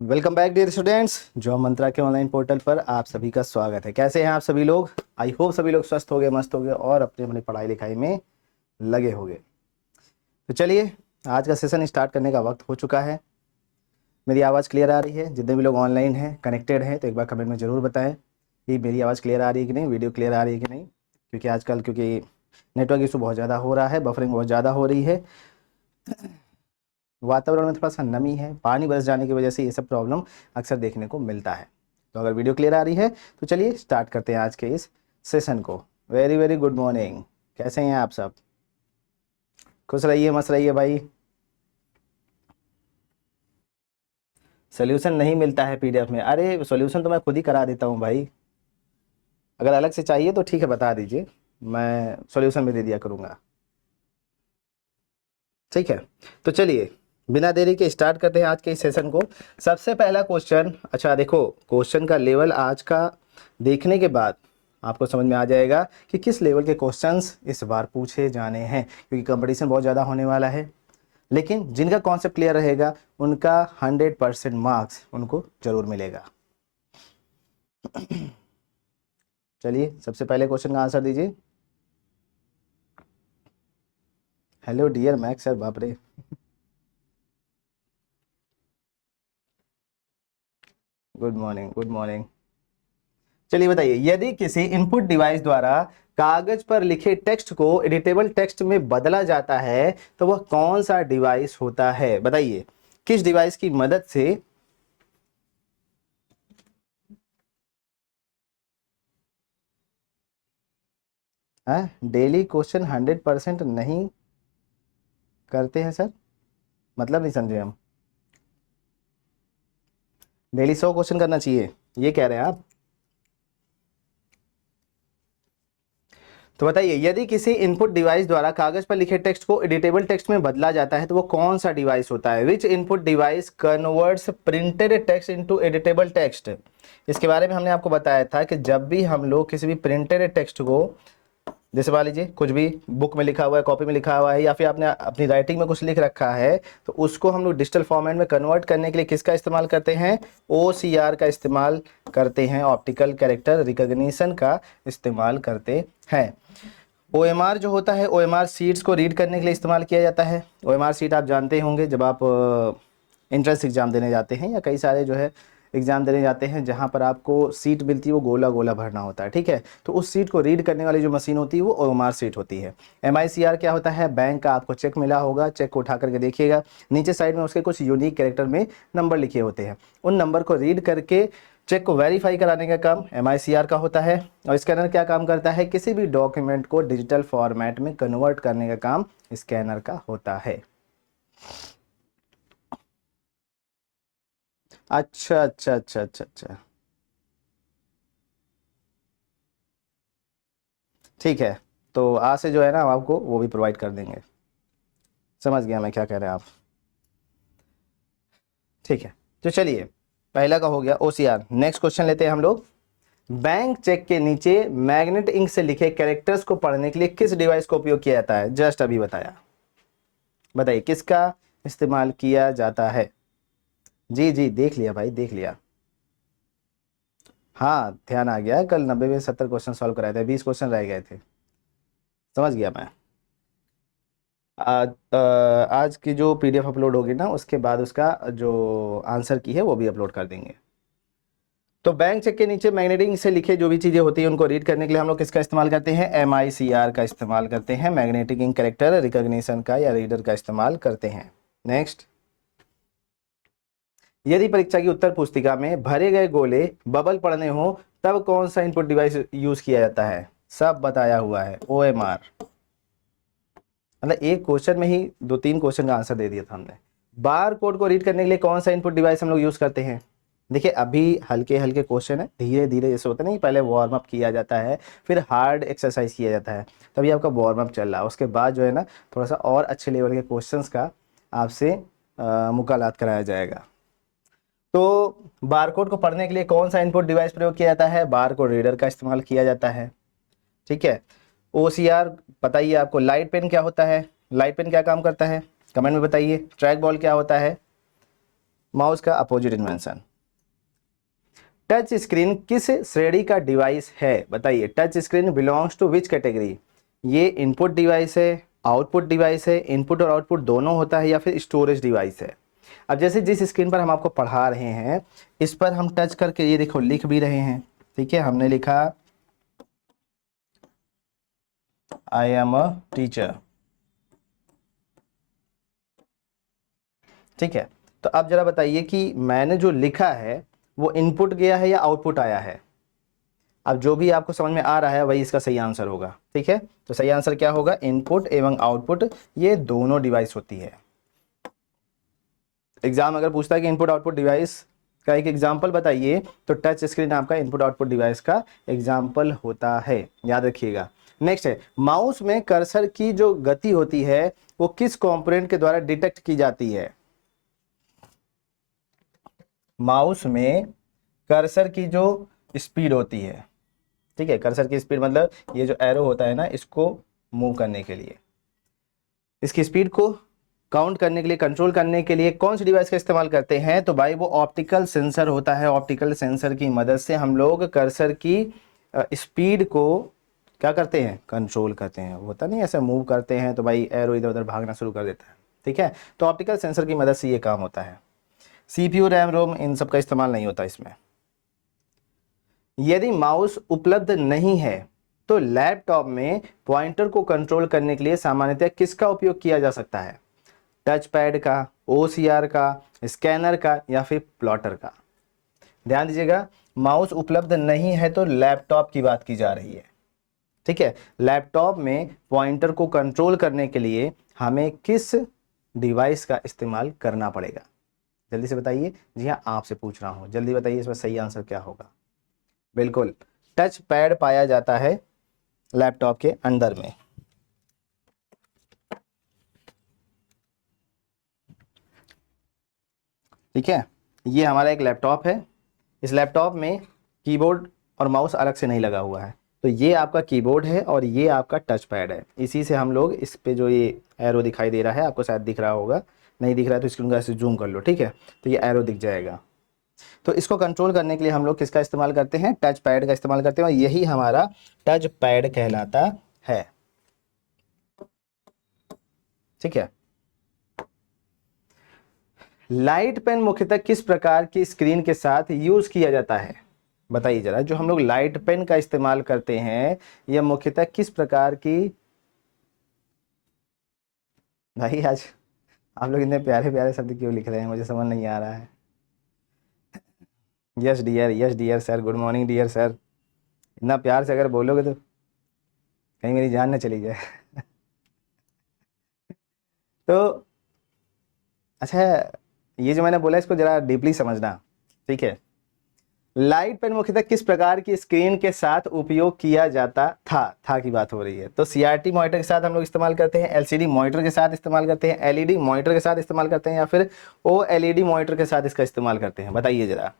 Welcome back dear students. Job mantra के online portal पर आप सभी का स्वागत है। कैसे हैं आप सभी लोग? आई होप सभी लोग स्वस्थ हो गए, मस्त हो गए और अपनी अपनी पढ़ाई लिखाई में लगे हो गए। तो चलिए आज का सेशन स्टार्ट करने का वक्त हो चुका है। मेरी आवाज़ क्लियर आ रही है? जितने भी लोग ऑनलाइन हैं, कनेक्टेड हैं, तो एक बार कमेंट में ज़रूर बताएं कि मेरी आवाज़ क्लियर आ रही है कि नहीं, वीडियो क्लियर आ रही है कि नहीं। क्योंकि आजकल नेटवर्क इशू बहुत ज़्यादा हो रहा है, बफरिंग बहुत ज़्यादा हो रही है, वातावरण में थोड़ा सा नमी है, पानी बरस जाने की वजह से ये सब प्रॉब्लम अक्सर देखने को मिलता है। तो अगर वीडियो क्लियर आ रही है तो चलिए स्टार्ट करते हैं आज के इस सेशन को। Very very good morning. कैसे हैं आप सब? खुश रहिए, मस्त रहिए भाई। सोल्यूशन नहीं मिलता है पीडीएफ में? अरे सोल्यूशन तो मैं खुद ही करा देता हूँ भाई। अगर अलग से चाहिए तो ठीक है, बता दीजिए, मैं सोल्यूशन भी दे दिया करूँगा। ठीक है, तो चलिए बिना देरी के स्टार्ट करते हैं आज के इस सेशन को। सबसे पहला क्वेश्चन, अच्छा देखो, क्वेश्चन का लेवल आज का देखने के बाद आपको समझ में आ जाएगा कि किस लेवल के क्वेश्चंस इस बार पूछे जाने हैं, क्योंकि कंपटीशन बहुत ज़्यादा होने वाला है। लेकिन जिनका कॉन्सेप्ट क्लियर रहेगा उनका 100% मार्क्स उनको जरूर मिलेगा। चलिए सबसे पहले क्वेश्चन का आंसर दीजिए। हेलो डियर मैक्स सर, बाप रे। Good morning, good morning. चलिए बताइए, यदि किसी इनपुट डिवाइस द्वारा कागज पर लिखे टेक्स्ट को एडिटेबल टेक्स्ट में बदला जाता है तो वह कौन सा डिवाइस होता है? बताइए किस डिवाइस की मदद से डेली क्वेश्चन 100% नहीं करते हैं सर? मतलब नहीं समझे हम। डेली 100 क्वेश्चन करना चाहिए, ये कह रहे हैं आप? तो बताइए, यदि किसी इनपुट डिवाइस द्वारा कागज पर लिखे टेक्स्ट को एडिटेबल टेक्स्ट में बदला जाता है तो वो कौन सा डिवाइस होता है? Which input device converts printed text into editable text? इसके बारे में हमने आपको बताया था कि जब भी हम लोग किसी भी प्रिंटेड टेक्स्ट को, जैसे मान लीजिए कुछ भी बुक में लिखा हुआ है, कॉपी में लिखा हुआ है, या फिर आपने अपनी राइटिंग में कुछ लिख रखा है, तो उसको हम लोग डिजिटल फॉर्मेट में कन्वर्ट करने के लिए किसका इस्तेमाल करते हैं? OCR का इस्तेमाल करते हैं, ऑप्टिकल कैरेक्टर रिकॉग्निशन का इस्तेमाल करते हैं। OMR जो होता है, OMR सीट्स को रीड करने के लिए इस्तेमाल किया जाता है। OMR सीट आप जानते होंगे, जब आप एंट्रेंस एग्जाम देने जाते हैं या कई सारे जो है एग्जाम देने जाते हैं जहां पर आपको सीट मिलती है, वो गोला गोला भरना होता है, ठीक है। तो उस सीट को रीड करने वाली जो मशीन होती है वो OMR सीट होती है। MICR क्या होता है? बैंक का आपको चेक मिला होगा, चेक को उठा करके देखिएगा, नीचे साइड में उसके कुछ यूनिक कैरेक्टर में नंबर लिखे होते हैं। उन नंबर को रीड करके चेक को वेरीफाई कराने का काम MICR का होता है। और स्कैनर क्या काम करता है? किसी भी डॉक्यूमेंट को डिजिटल फॉर्मेट में कन्वर्ट करने का काम स्कैनर का होता है। अच्छा अच्छा अच्छा अच्छा अच्छा, ठीक है। तो आज से जो है ना हम आपको वो भी प्रोवाइड कर देंगे। समझ गया मैं क्या कह रहे हैं आप। ठीक है, तो चलिए पहला का हो गया OCR। नेक्स्ट क्वेश्चन लेते हैं हम लोग। बैंक चेक के नीचे मैग्नेट इंक से लिखे कैरेक्टर्स को पढ़ने के लिए किस डिवाइस का उपयोग किया जाता है? जस्ट अभी बताया, बताइए किसका इस्तेमाल किया जाता है? जी जी, देख लिया भाई, देख लिया। हाँ ध्यान आ गया, कल 90 में 70 क्वेश्चन सॉल्व कराए थे, 20 क्वेश्चन रह गए थे। समझ गया मैं। आज की जो PDF अपलोड होगी ना, उसके बाद उसका जो आंसर की है वो भी अपलोड कर देंगे। तो बैंक चेक के नीचे मैग्नेटिक से लिखे जो भी चीजें होती हैं उनको रीड करने के लिए हम लोग किसका इस्तेमाल करते हैं? MICR का इस्तेमाल करते हैं, मैग्नेटिक इंक कैरेक्टर रिकॉग्निशन का या रीडर का इस्तेमाल करते हैं। नेक्स्ट, यदि परीक्षा की उत्तर पुस्तिका में भरे गए गोले बबल पड़ने हो तब कौन सा इनपुट डिवाइस यूज किया जाता है? सब बताया हुआ है, OMR। मतलब एक क्वेश्चन में ही 2-3 क्वेश्चन का आंसर दे दिया था हमने। बार कोड को रीड करने के लिए कौन सा इनपुट डिवाइस हम लोग यूज करते हैं? देखिए अभी हल्के हल्के क्वेश्चन है, धीरे धीरे जैसे होता है ना, पहले वार्म अप किया जाता है, फिर हार्ड एक्सरसाइज किया जाता है, तभी आपका वार्म अप चल रहा है। उसके बाद जो है ना थोड़ा सा और अच्छे लेवल के क्वेश्चंस का आपसे मुकालात कराया जाएगा। तो बारकोड को पढ़ने के लिए कौन सा इनपुट डिवाइस प्रयोग किया जाता है? बारकोड रीडर का इस्तेमाल किया जाता है, ठीक है। OCR बताइए आपको। लाइट पेन क्या होता है? लाइट पेन क्या काम करता है? कमेंट में बताइए। ट्रैक बॉल क्या होता है? माउस का अपोजिट इन्वेंशन। टच स्क्रीन किस श्रेणी का डिवाइस है, बताइए। Touch screen belongs to which category. ये इनपुट डिवाइस है, आउटपुट डिवाइस है, इनपुट और आउटपुट दोनों होता है, या फिर स्टोरेज डिवाइस है। अब जैसे जिस स्क्रीन पर हम आपको पढ़ा रहे हैं, इस पर हम टच करके ये देखो लिख भी रहे हैं, ठीक है। हमने लिखा आई एम अ टीचर, ठीक है। तो अब जरा बताइए कि मैंने जो लिखा है वो इनपुट गया है या आउटपुट आया है। अब जो भी आपको समझ में आ रहा है वही इसका सही आंसर होगा, ठीक है। तो सही आंसर क्या होगा, इनपुट एवं आउटपुट ये दोनों डिवाइस होती है। एग्जाम अगर पूछता है कि इनपुट आउटपुट डिवाइस का एक एग्जाम्पल बताइए, तो टच स्क्रीन आपका इनपुट आउटपुट डिवाइस का एग्जाम्पल होता है, याद रखिएगा। नेक्स्ट है, माउस में कर्सर की जो गति होती है वो किस कंपोनेंट के द्वारा डिटेक्ट की जाती है। माउस में कर्सर की जो स्पीड होती है, ठीक है, कर्सर की स्पीड मतलब ये जो एरो होता है ना, इसको मूव करने के लिए, इसकी स्पीड को काउंट करने के लिए, कंट्रोल करने के लिए कौन सी डिवाइस का इस्तेमाल करते हैं, तो भाई वो ऑप्टिकल सेंसर होता है। ऑप्टिकल सेंसर की मदद से हम लोग कर्सर की स्पीड को क्या करते हैं, कंट्रोल करते हैं। होता नहीं ऐसे मूव करते हैं तो भाई एरो इधर उधर भागना शुरू कर देता है, ठीक है। तो ऑप्टिकल सेंसर की मदद से ये काम होता है। सीपीयू, रैम, रोम इन सब का इस्तेमाल नहीं होता इसमें। यदि माउस उपलब्ध नहीं है तो लैपटॉप में पॉइंटर को कंट्रोल करने के लिए सामान्यतः किसका उपयोग किया जा सकता है। टच पैड का, ओसीआर का, स्कैनर का, या फिर प्लॉटर का। ध्यान दीजिएगा, माउस उपलब्ध नहीं है तो लैपटॉप की बात की जा रही है, ठीक है। लैपटॉप में पॉइंटर को कंट्रोल करने के लिए हमें किस डिवाइस का इस्तेमाल करना पड़ेगा, जल्दी से बताइए। जी हाँ, आपसे पूछ रहा हूं, जल्दी बताइए इसमें सही आंसर क्या होगा। बिल्कुल, टच पैड पाया जाता है लैपटॉप के अंदर में। ठीक है, ये हमारा एक लैपटॉप है। इस लैपटॉप में कीबोर्ड और माउस अलग से नहीं लगा हुआ है। तो ये आपका कीबोर्ड है और ये आपका टच पैड है। इसी से हम लोग इस पे जो ये एरो दिखाई दे रहा है, आपको शायद दिख रहा होगा, नहीं दिख रहा है तो स्क्रीन का ऐसे जूम कर लो, ठीक है। तो ये एरो दिख जाएगा। तो इसको कंट्रोल करने के लिए हम लोग किसका इस्तेमाल करते हैं, टच पैड का इस्तेमाल करते हैं, और यही हमारा टच पैड कहलाता है, ठीक है। लाइट पेन मुख्यतः किस प्रकार की स्क्रीन के साथ यूज किया जाता है, बताइए जरा। जो हम लोग लाइट पेन का इस्तेमाल करते हैं यह मुख्यतः किस प्रकार की, भाई आज आप लोग इतने प्यारे प्यारे शब्द क्यों लिख रहे हैं, मुझे समझ नहीं आ रहा है। Yes dear, yes dear sir, good morning dear sir. इतना प्यार से अगर बोलोगे तो कहीं मेरी जान न चली जाए। तो अच्छा, ये जो मैंने बोला इसको जरा डीपली समझना, ठीक है। लाइट पेन मुख्यतः किस प्रकार की स्क्रीन के साथ उपयोग किया जाता था की बात हो रही है। तो सीआरटी मॉनिटर के साथ हम लोग इस्तेमाल करते हैं, एलसीडी मॉनिटर के साथ इस्तेमाल करते हैं, एलईडी मॉनिटर के साथ इस्तेमाल करते हैं, या फिर ओएलईडी मॉनिटर के साथ इसका इस्तेमाल करते हैं, बताइए जरा।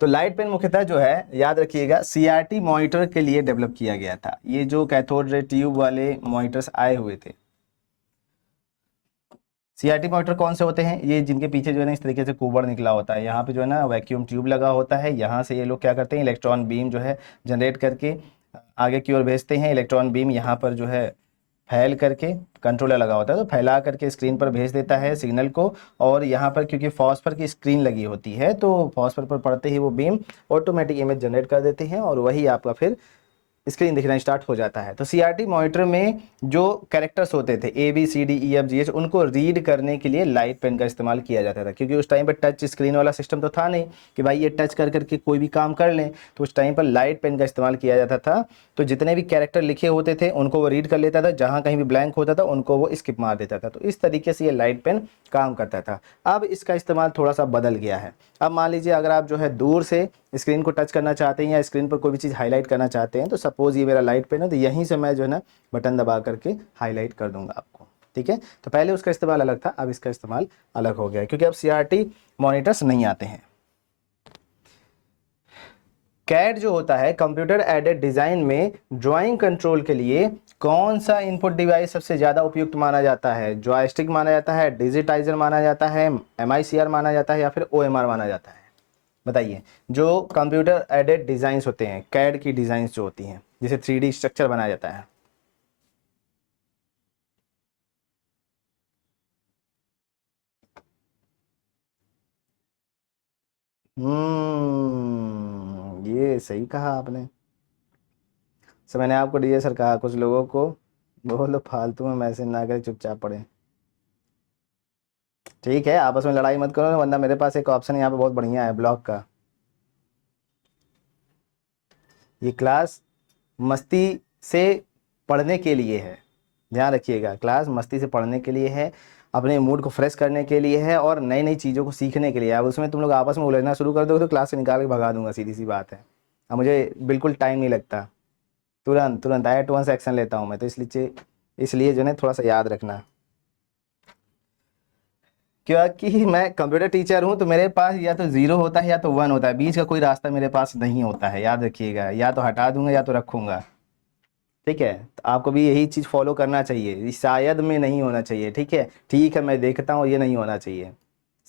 तो लाइट पेन मुख्यतः जो है, याद रखिएगा, सीआरटी मॉनिटर के लिए डेवलप किया गया था। ये जो कैथोड रे ट्यूब वाले मॉनिटर्स आए हुए थे, सीआरटी मॉनिटर कौन से होते हैं, ये जिनके पीछे जो है ना इस तरीके से कूबड़ निकला होता है, यहाँ पे जो है ना वैक्यूम ट्यूब लगा होता है, यहाँ से ये लोग क्या करते हैं, इलेक्ट्रॉन बीम जो है जनरेट करके आगे की ओर भेजते हैं। इलेक्ट्रॉन बीम यहाँ पर जो है फैल करके, कंट्रोलर लगा होता है तो फैला करके स्क्रीन पर भेज देता है सिग्नल को। और यहाँ पर क्योंकि फॉस्फर की स्क्रीन लगी होती है तो फॉस्फर पर पड़ते ही वो बीम ऑटोमेटिक इमेज जनरेट कर देते हैं, और वही आपका फिर स्क्रीन दिखना स्टार्ट हो जाता है। तो सीआरटी मॉनिटर में जो कैरेक्टर्स होते थे ABCDEFGH, उनको रीड करने के लिए लाइट पेन का इस्तेमाल किया जाता था, क्योंकि उस टाइम पर टच स्क्रीन वाला सिस्टम तो था नहीं कि भाई ये टच कर करके कोई भी काम कर लें। तो उस टाइम पर लाइट पेन का इस्तेमाल किया जाता था। तो जितने भी कैरेक्टर लिखे होते थे उनको वो रीड कर लेता था, जहाँ कहीं भी ब्लैंक होता था उनको वो स्किप मार देता था। तो इस तरीके से ये लाइट पेन काम करता था। अब इसका इस्तेमाल थोड़ा सा बदल गया है। अब मान लीजिए अगर आप जो है दूर से स्क्रीन को टच करना चाहते हैं या स्क्रीन पर कोई भी चीज़ हाईलाइट करना चाहते हैं, तो सपोज ये मेरा लाइट पेन है, तो यहीं से मैं जो है ना बटन दबा करके हाईलाइट कर दूंगा आपको, ठीक है। तो पहले उसका इस्तेमाल अलग था, अब इसका इस्तेमाल अलग हो गया है, क्योंकि अब सीआरटी मॉनिटर्स नहीं आते हैं। कैड जो होता है, कंप्यूटर एडेड डिजाइन में ड्राइंग कंट्रोल के लिए कौन सा इनपुट डिवाइस सबसे ज़्यादा उपयुक्त माना जाता है? जॉयस्टिक माना जाता है, डिजिटाइजर माना जाता है, MICR माना जाता है या फिर OMR माना जाता है? बताइए। जो कंप्यूटर एडेड डिज़ाइंस होते हैं, कैड की डिज़ाइंस जो होती हैं, जिसे 3D स्ट्रक्चर बनाया जाता है। ये सही कहा आपने। सर मैंने आपको डीए सर कहा कुछ लोगों को बोलो फालतू में मैसेज ना करें, चुपचाप पढ़ें। ठीक है, आपस में लड़ाई मत करो, वरना मेरे पास एक ऑप्शन यहाँ पे बहुत बढ़िया है, ब्लॉक का। ये क्लास मस्ती से पढ़ने के लिए है, ध्यान रखिएगा। क्लास मस्ती से पढ़ने के लिए है, अपने मूड को फ्रेश करने के लिए है और नई नई चीज़ों को सीखने के लिए। अब उसमें तुम लोग आपस में उलझना शुरू कर दोगे तो क्लास से निकाल के भगा दूंगा, सीधी सी बात है। अब मुझे बिल्कुल टाइम नहीं लगता, तुरंत तुरंत एट वंस एक्शन लेता हूँ मैं, तो इसलिए जो है थोड़ा सा याद रखना। क्योंकि मैं कंप्यूटर टीचर हूँ तो मेरे पास या तो 0 होता है या तो 1 होता है, बीच का कोई रास्ता मेरे पास नहीं होता है, याद रखिएगा। या तो हटा दूंगा या तो रखूंगा। ठीक है, तो आपको भी यही चीज़ फॉलो करना चाहिए, शायद में नहीं होना चाहिए। ठीक है मैं देखता हूँ, ये नहीं होना चाहिए।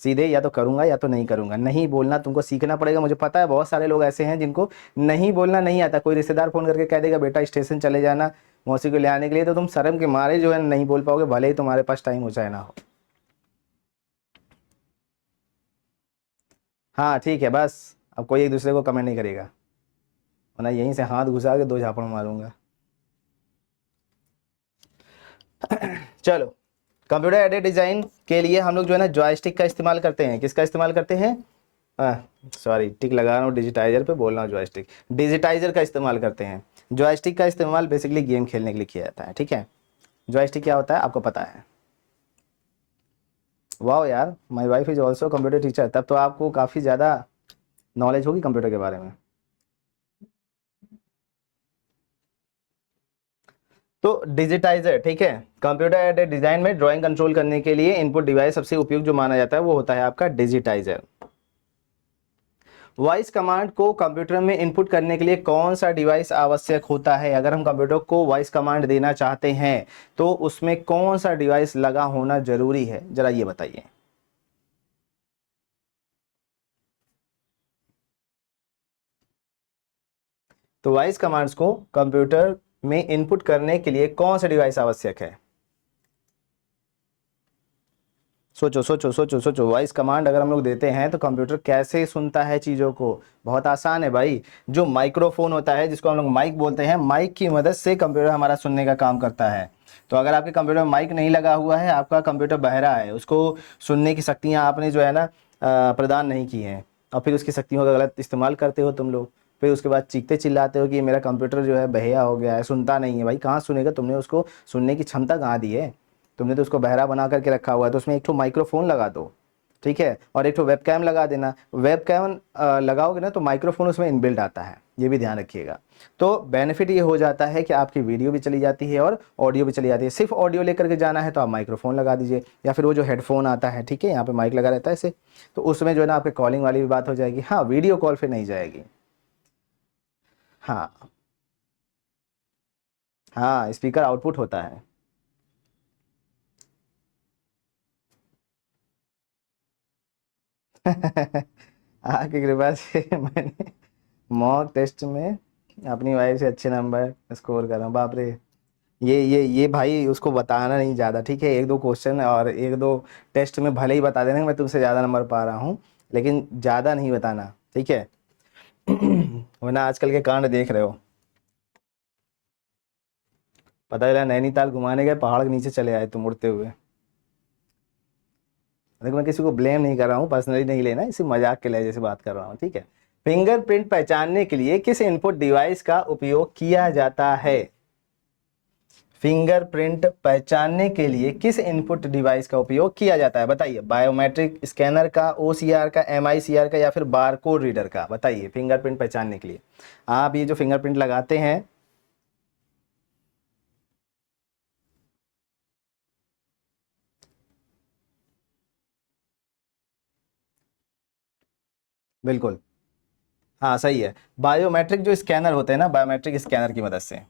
सीधे या तो करूंगा या तो नहीं करूंगा। नहीं बोलना तुमको सीखना पड़ेगा। मुझे पता है बहुत सारे लोग ऐसे हैं जिनको नहीं बोलना नहीं आता। कोई रिश्तेदार फोन करके कह देगा बेटा स्टेशन चले जाना मौसी को ले आने के लिए, तो तुम शर्म के मारे जो है नहीं बोल पाओगे, भले ही तुम्हारे पास टाइम हो चाहे ना हो। हाँ ठीक है, बस अब कोई एक दूसरे को कमेंट नहीं करेगा, वरना यहीं से हाथ घुसा के 2 झापड़ मारूंगा। चलो, कंप्यूटर एडेड डिजाइन के लिए हम लोग जो है ना जॉयस्टिक का इस्तेमाल करते हैं। किसका इस्तेमाल करते हैं? सॉरी, टिक लगा रहा हूँ, डिजिटाइजर पे बोल रहा हूँ, जॉयस्टिक डिजिटाइजर का इस्तेमाल करते हैं। जॉयस्टिक का इस्तेमाल बेसिकली गेम खेलने के लिए किया जाता है। ठीक है, जॉयस्टिक क्या होता है आपको पता है? वाह यार, my wife is also computer teacher, तब तो आपको काफ़ी ज़्यादा नॉलेज होगी कंप्यूटर के बारे में। तो डिजिटाइजर, ठीक है, कंप्यूटर एडेड डिजाइन में ड्राइंग कंट्रोल करने के लिए इनपुट डिवाइस सबसे उपयुक्त जो माना जाता है वो होता है आपका डिजिटाइजर। वॉइस कमांड को कंप्यूटर में इनपुट करने के लिए कौन सा डिवाइस आवश्यक होता है? अगर हम कंप्यूटर को वॉइस कमांड देना चाहते हैं तो उसमें कौन सा डिवाइस लगा होना जरूरी है, जरा ये बताइए। तो वॉइस कमांड्स को कंप्यूटर में इनपुट करने के लिए कौन सा डिवाइस आवश्यक है? सोचो सोचो सोचो सोचो, वॉइस कमांड अगर हम लोग देते हैं तो कंप्यूटर कैसे सुनता है चीज़ों को? बहुत आसान है भाई। जो माइक्रोफोन होता है, जिसको हम लोग माइक बोलते हैं, माइक की मदद से कंप्यूटर हमारा सुनने का काम करता है। तो अगर आपके कंप्यूटर में माइक नहीं लगा हुआ है, आपका कंप्यूटर बहरा है, उसको सुनने की शक्तियाँ आपने जो है ना प्रदान नहीं की हैं, और फिर उसकी शक्तियों का गलत इस्तेमाल करते हो तुम लोग। फिर उसके बाद चीखते चिल्लाते हो कि मेरा कंप्यूटर जो है बहिया हो गया है, सुनता नहीं है। भाई कहाँ सुनेगा? तुमने उसको सुनने की क्षमता कहाँ दी है? तुमने तो उसको बहरा बना करके रखा हुआ है। तो उसमें एक ठो माइक्रोफोन लगा दो, ठीक है, और एक ठो वेबकैम लगा देना। वेबकैम लगाओगे ना तो माइक्रोफोन उसमें इनबिल्ट आता है, ये भी ध्यान रखिएगा। तो बेनिफिट ये हो जाता है कि आपकी वीडियो भी चली जाती है और ऑडियो भी चली जाती है। सिर्फ ऑडियो लेकर के जाना है तो आप माइक्रोफोन लगा दीजिए, या फिर वो जो हेडफोन आता है, ठीक है, यहाँ पे माइक लगा रहता है ऐसे, तो उसमें जो है ना आपके कॉलिंग वाली भी बात हो जाएगी। हाँ, वीडियो कॉल पे नहीं जाएगी। हाँ हाँ, स्पीकर आउटपुट होता है। आपकी कृपा से मैंने मॉक टेस्ट में अपनी वाइफ से अच्छे नंबर स्कोर कर रहा हूँ। बाप रे, ये भाई उसको बताना नहीं ज़्यादा, ठीक है? एक दो क्वेश्चन और एक दो टेस्ट में भले ही बता देना कि मैं तुमसे ज़्यादा नंबर पा रहा हूँ, लेकिन ज़्यादा नहीं बताना, ठीक है? वरना आजकल के कांड देख रहे हो। पता चला नैनीताल घुमाने गए, पहाड़ के नीचे चले आए तुम उड़ते हुए। देखो मैं किसी को ब्लेम नहीं कर रहा हूँ, पर्सनली नहीं लेना, इसी मजाक के लहजे से बात कर रहा हूँ, ठीक है? फिंगरप्रिंट पहचानने के लिए किस इनपुट डिवाइस का उपयोग किया जाता है? फिंगरप्रिंट पहचानने के लिए किस इनपुट डिवाइस का उपयोग किया जाता है? बताइए। बायोमेट्रिक स्कैनर का, OCR का, MICR का या फिर बारकोड रीडर का? बताइए। फिंगरप्रिंट पहचानने के लिए आप ये जो फिंगरप्रिंट लगाते हैं, बिल्कुल, हाँ सही है। बायोमेट्रिक जो स्कैनर होते हैं ना, बायोमेट्रिक स्कैनर की मदद से।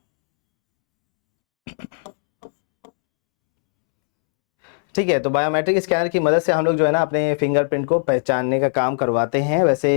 ठीक है, तो बायोमेट्रिक स्कैनर की मदद से हम लोग जो है ना अपने फिंगरप्रिंट को पहचानने का काम करवाते हैं। वैसे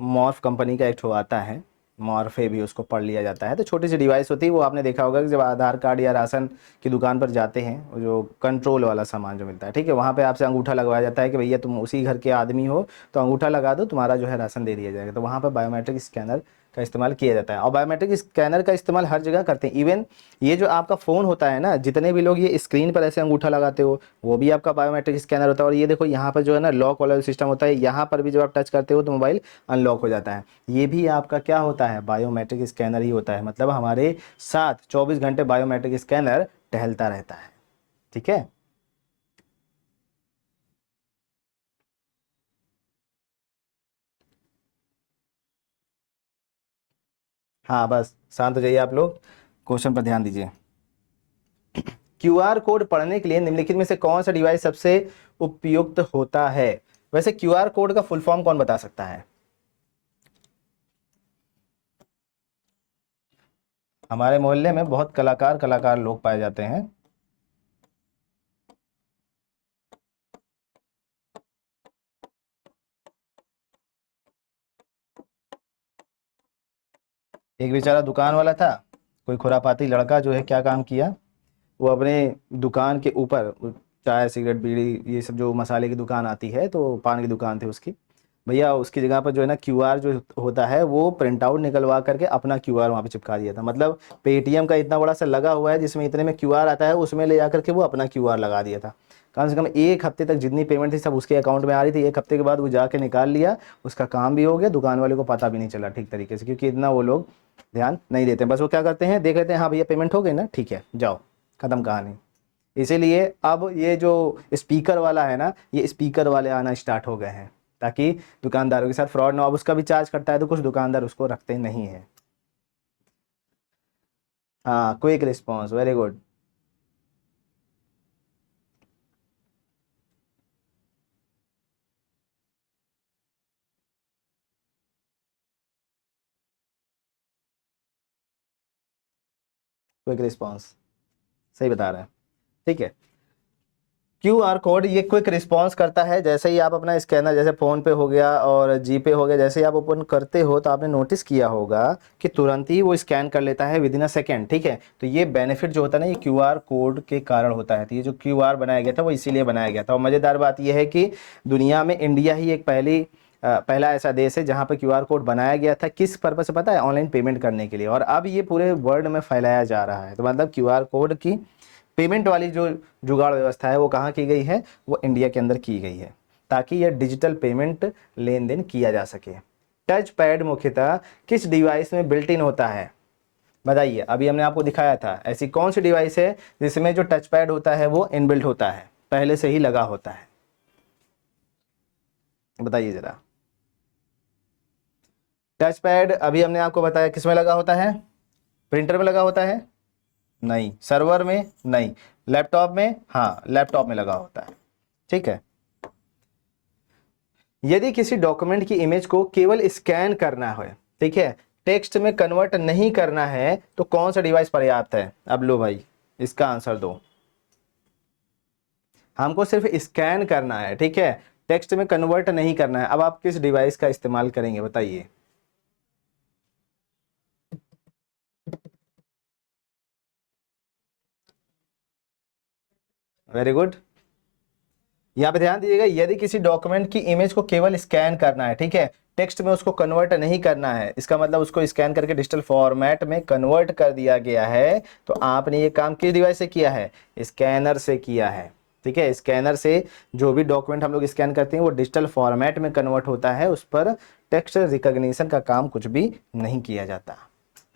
मॉर्फ कंपनी का एक ठो आता है, मॉर्फे भी उसको पढ़ लिया जाता है। तो छोटी सी डिवाइस होती है, वो आपने देखा होगा कि जब आधार कार्ड या राशन की दुकान पर जाते हैं, वो जो कंट्रोल वाला सामान जो मिलता है, ठीक है, वहाँ पे आपसे अंगूठा लगवाया जाता है कि भैया तुम उसी घर के आदमी हो, तो अंगूठा लगा दो, तुम्हारा जो है राशन दे दिया जाएगा। तो वहाँ पर बायोमेट्रिक स्कैनर का इस्तेमाल किया जाता है, और बायोमेट्रिक स्कैनर का इस्तेमाल हर जगह करते हैं। इवन ये जो आपका फ़ोन होता है ना, जितने भी लोग ये स्क्रीन पर ऐसे अंगूठा लगाते हो, वो भी आपका बायोमेट्रिक स्कैनर होता है। और ये देखो यहाँ पर जो है ना लॉक वाला सिस्टम होता है, यहाँ पर भी जब आप टच करते हो तो मोबाइल अनलॉक हो जाता है। ये भी आपका क्या होता है, बायोमेट्रिक स्कैनर ही होता है। मतलब हमारे साथ 24 घंटे बायोमेट्रिक स्कैनर टहलता रहता है। ठीक है। हाँ बस शांत हो जाइए आप लोग, क्वेश्चन पर ध्यान दीजिए। क्यूआर कोड पढ़ने के लिए निम्नलिखित में से कौन सा डिवाइस सबसे उपयुक्त होता है? वैसे क्यूआर कोड का फुल फॉर्म कौन बता सकता है? हमारे मोहल्ले में बहुत कलाकार कलाकार लोग पाए जाते हैं। एक बेचारा दुकान वाला था, कोई खुरापाती लड़का जो है क्या काम किया, वो अपने दुकान के ऊपर चाय सिगरेट बीड़ी ये सब जो मसाले की दुकान आती है, तो पान की दुकान थी उसकी, भैया उसकी जगह पर जो है ना क्यूआर जो होता है वो प्रिंट आउट निकलवा करके अपना क्यूआर वहाँ पे चिपका दिया था। मतलब पेटीएम का इतना बड़ा सा लगा हुआ है जिसमें इतने में क्यूआर आता है, उसमें ले जाकर के वो अपना क्यूआर लगा दिया था। कम से कम एक हफ्ते तक जितनी पेमेंट थी सब उसके अकाउंट में आ रही थी। एक हफ्ते के बाद वो जाके निकाल लिया, उसका काम भी हो गया, दुकान वाले को पता भी नहीं चला ठीक तरीके से, क्योंकि इतना वो लोग ध्यान नहीं देते। बस वो क्या करते हैं, देख लेते हैं हाँ भैया पेमेंट हो गई ना, ठीक है जाओ, खत्म कहानी। इसीलिए अब ये जो स्पीकर वाला है ना, ये स्पीकर वाले आना स्टार्ट हो गए हैं, ताकि दुकानदारों के साथ फ्रॉड ना हो। अब उसका भी चार्ज करता है तो कुछ दुकानदार उसको रखते नहीं है। हाँ quick response, very good. Quick response, सही बता रहे हैं। ठीक है, क्यू आर कोड ये क्विक रिस्पॉन्स करता है। जैसे ही आप अपना स्कैनर, जैसे फ़ोन पे हो गया और जी पे हो गया, जैसे ही आप ओपन करते हो तो आपने नोटिस किया होगा कि तुरंत ही वो स्कैन कर लेता है विद इन अ सेकेंड। ठीक है, तो ये बेनिफिट जो होता है ना, ये क्यू आर कोड के कारण होता है। तो ये जो क्यू आर बनाया गया था वो इसीलिए बनाया गया था। और मज़ेदार बात यह है कि दुनिया में इंडिया ही एक पहला ऐसा देश है जहाँ पर क्यू आर कोड बनाया गया था। किस पर्पज़ से पता है? ऑनलाइन पेमेंट करने के लिए। और अब ये पूरे वर्ल्ड में फैलाया जा रहा है। तो मतलब क्यू आर कोड की पेमेंट वाली जो जुगाड़ व्यवस्था है वो कहाँ की गई है? वो इंडिया के अंदर की गई है, ताकि यह डिजिटल पेमेंट लेन देन किया जा सके। टच पैड मुख्यतः किस डिवाइस में बिल्ट इन होता है? बताइए, अभी हमने आपको दिखाया था, ऐसी कौन सी डिवाइस है जिसमें जो टच पैड होता है वो इनबिल्ट होता है, पहले से ही लगा होता है? बताइए जरा। टच पैड अभी हमने आपको बताया किस में लगा होता है? प्रिंटर में लगा होता है? नहीं। सर्वर में? नहीं। लैपटॉप में? हाँ लैपटॉप में लगा होता है। ठीक है। यदि किसी डॉक्यूमेंट की इमेज को केवल स्कैन करना है, ठीक है, टेक्स्ट में कन्वर्ट नहीं करना है, तो कौन सा डिवाइस पर्याप्त है? अब लो भाई, इसका आंसर दो। हमको सिर्फ स्कैन करना है, ठीक है, टेक्स्ट में कन्वर्ट नहीं करना है। अब आप किस डिवाइस का इस्तेमाल करेंगे बताइए? Very good. यहाँ पे ध्यान दीजिएगा, यदि किसी डॉक्यूमेंट की इमेज को केवल स्कैन करना है, ठीक है, टेक्स्ट में उसको कन्वर्ट नहीं करना है, इसका मतलब उसको स्कैन करके डिजिटल फॉर्मेट में कन्वर्ट कर दिया गया है, तो आपने ये काम किस डिवाइस से किया है? स्कैनर से किया है। ठीक है, स्कैनर से जो भी डॉक्यूमेंट हम लोग स्कैन करते हैं वो डिजिटल फॉर्मेट में कन्वर्ट होता है, उस पर टेक्स्ट रिकॉग्निशन का काम कुछ भी नहीं किया जाता।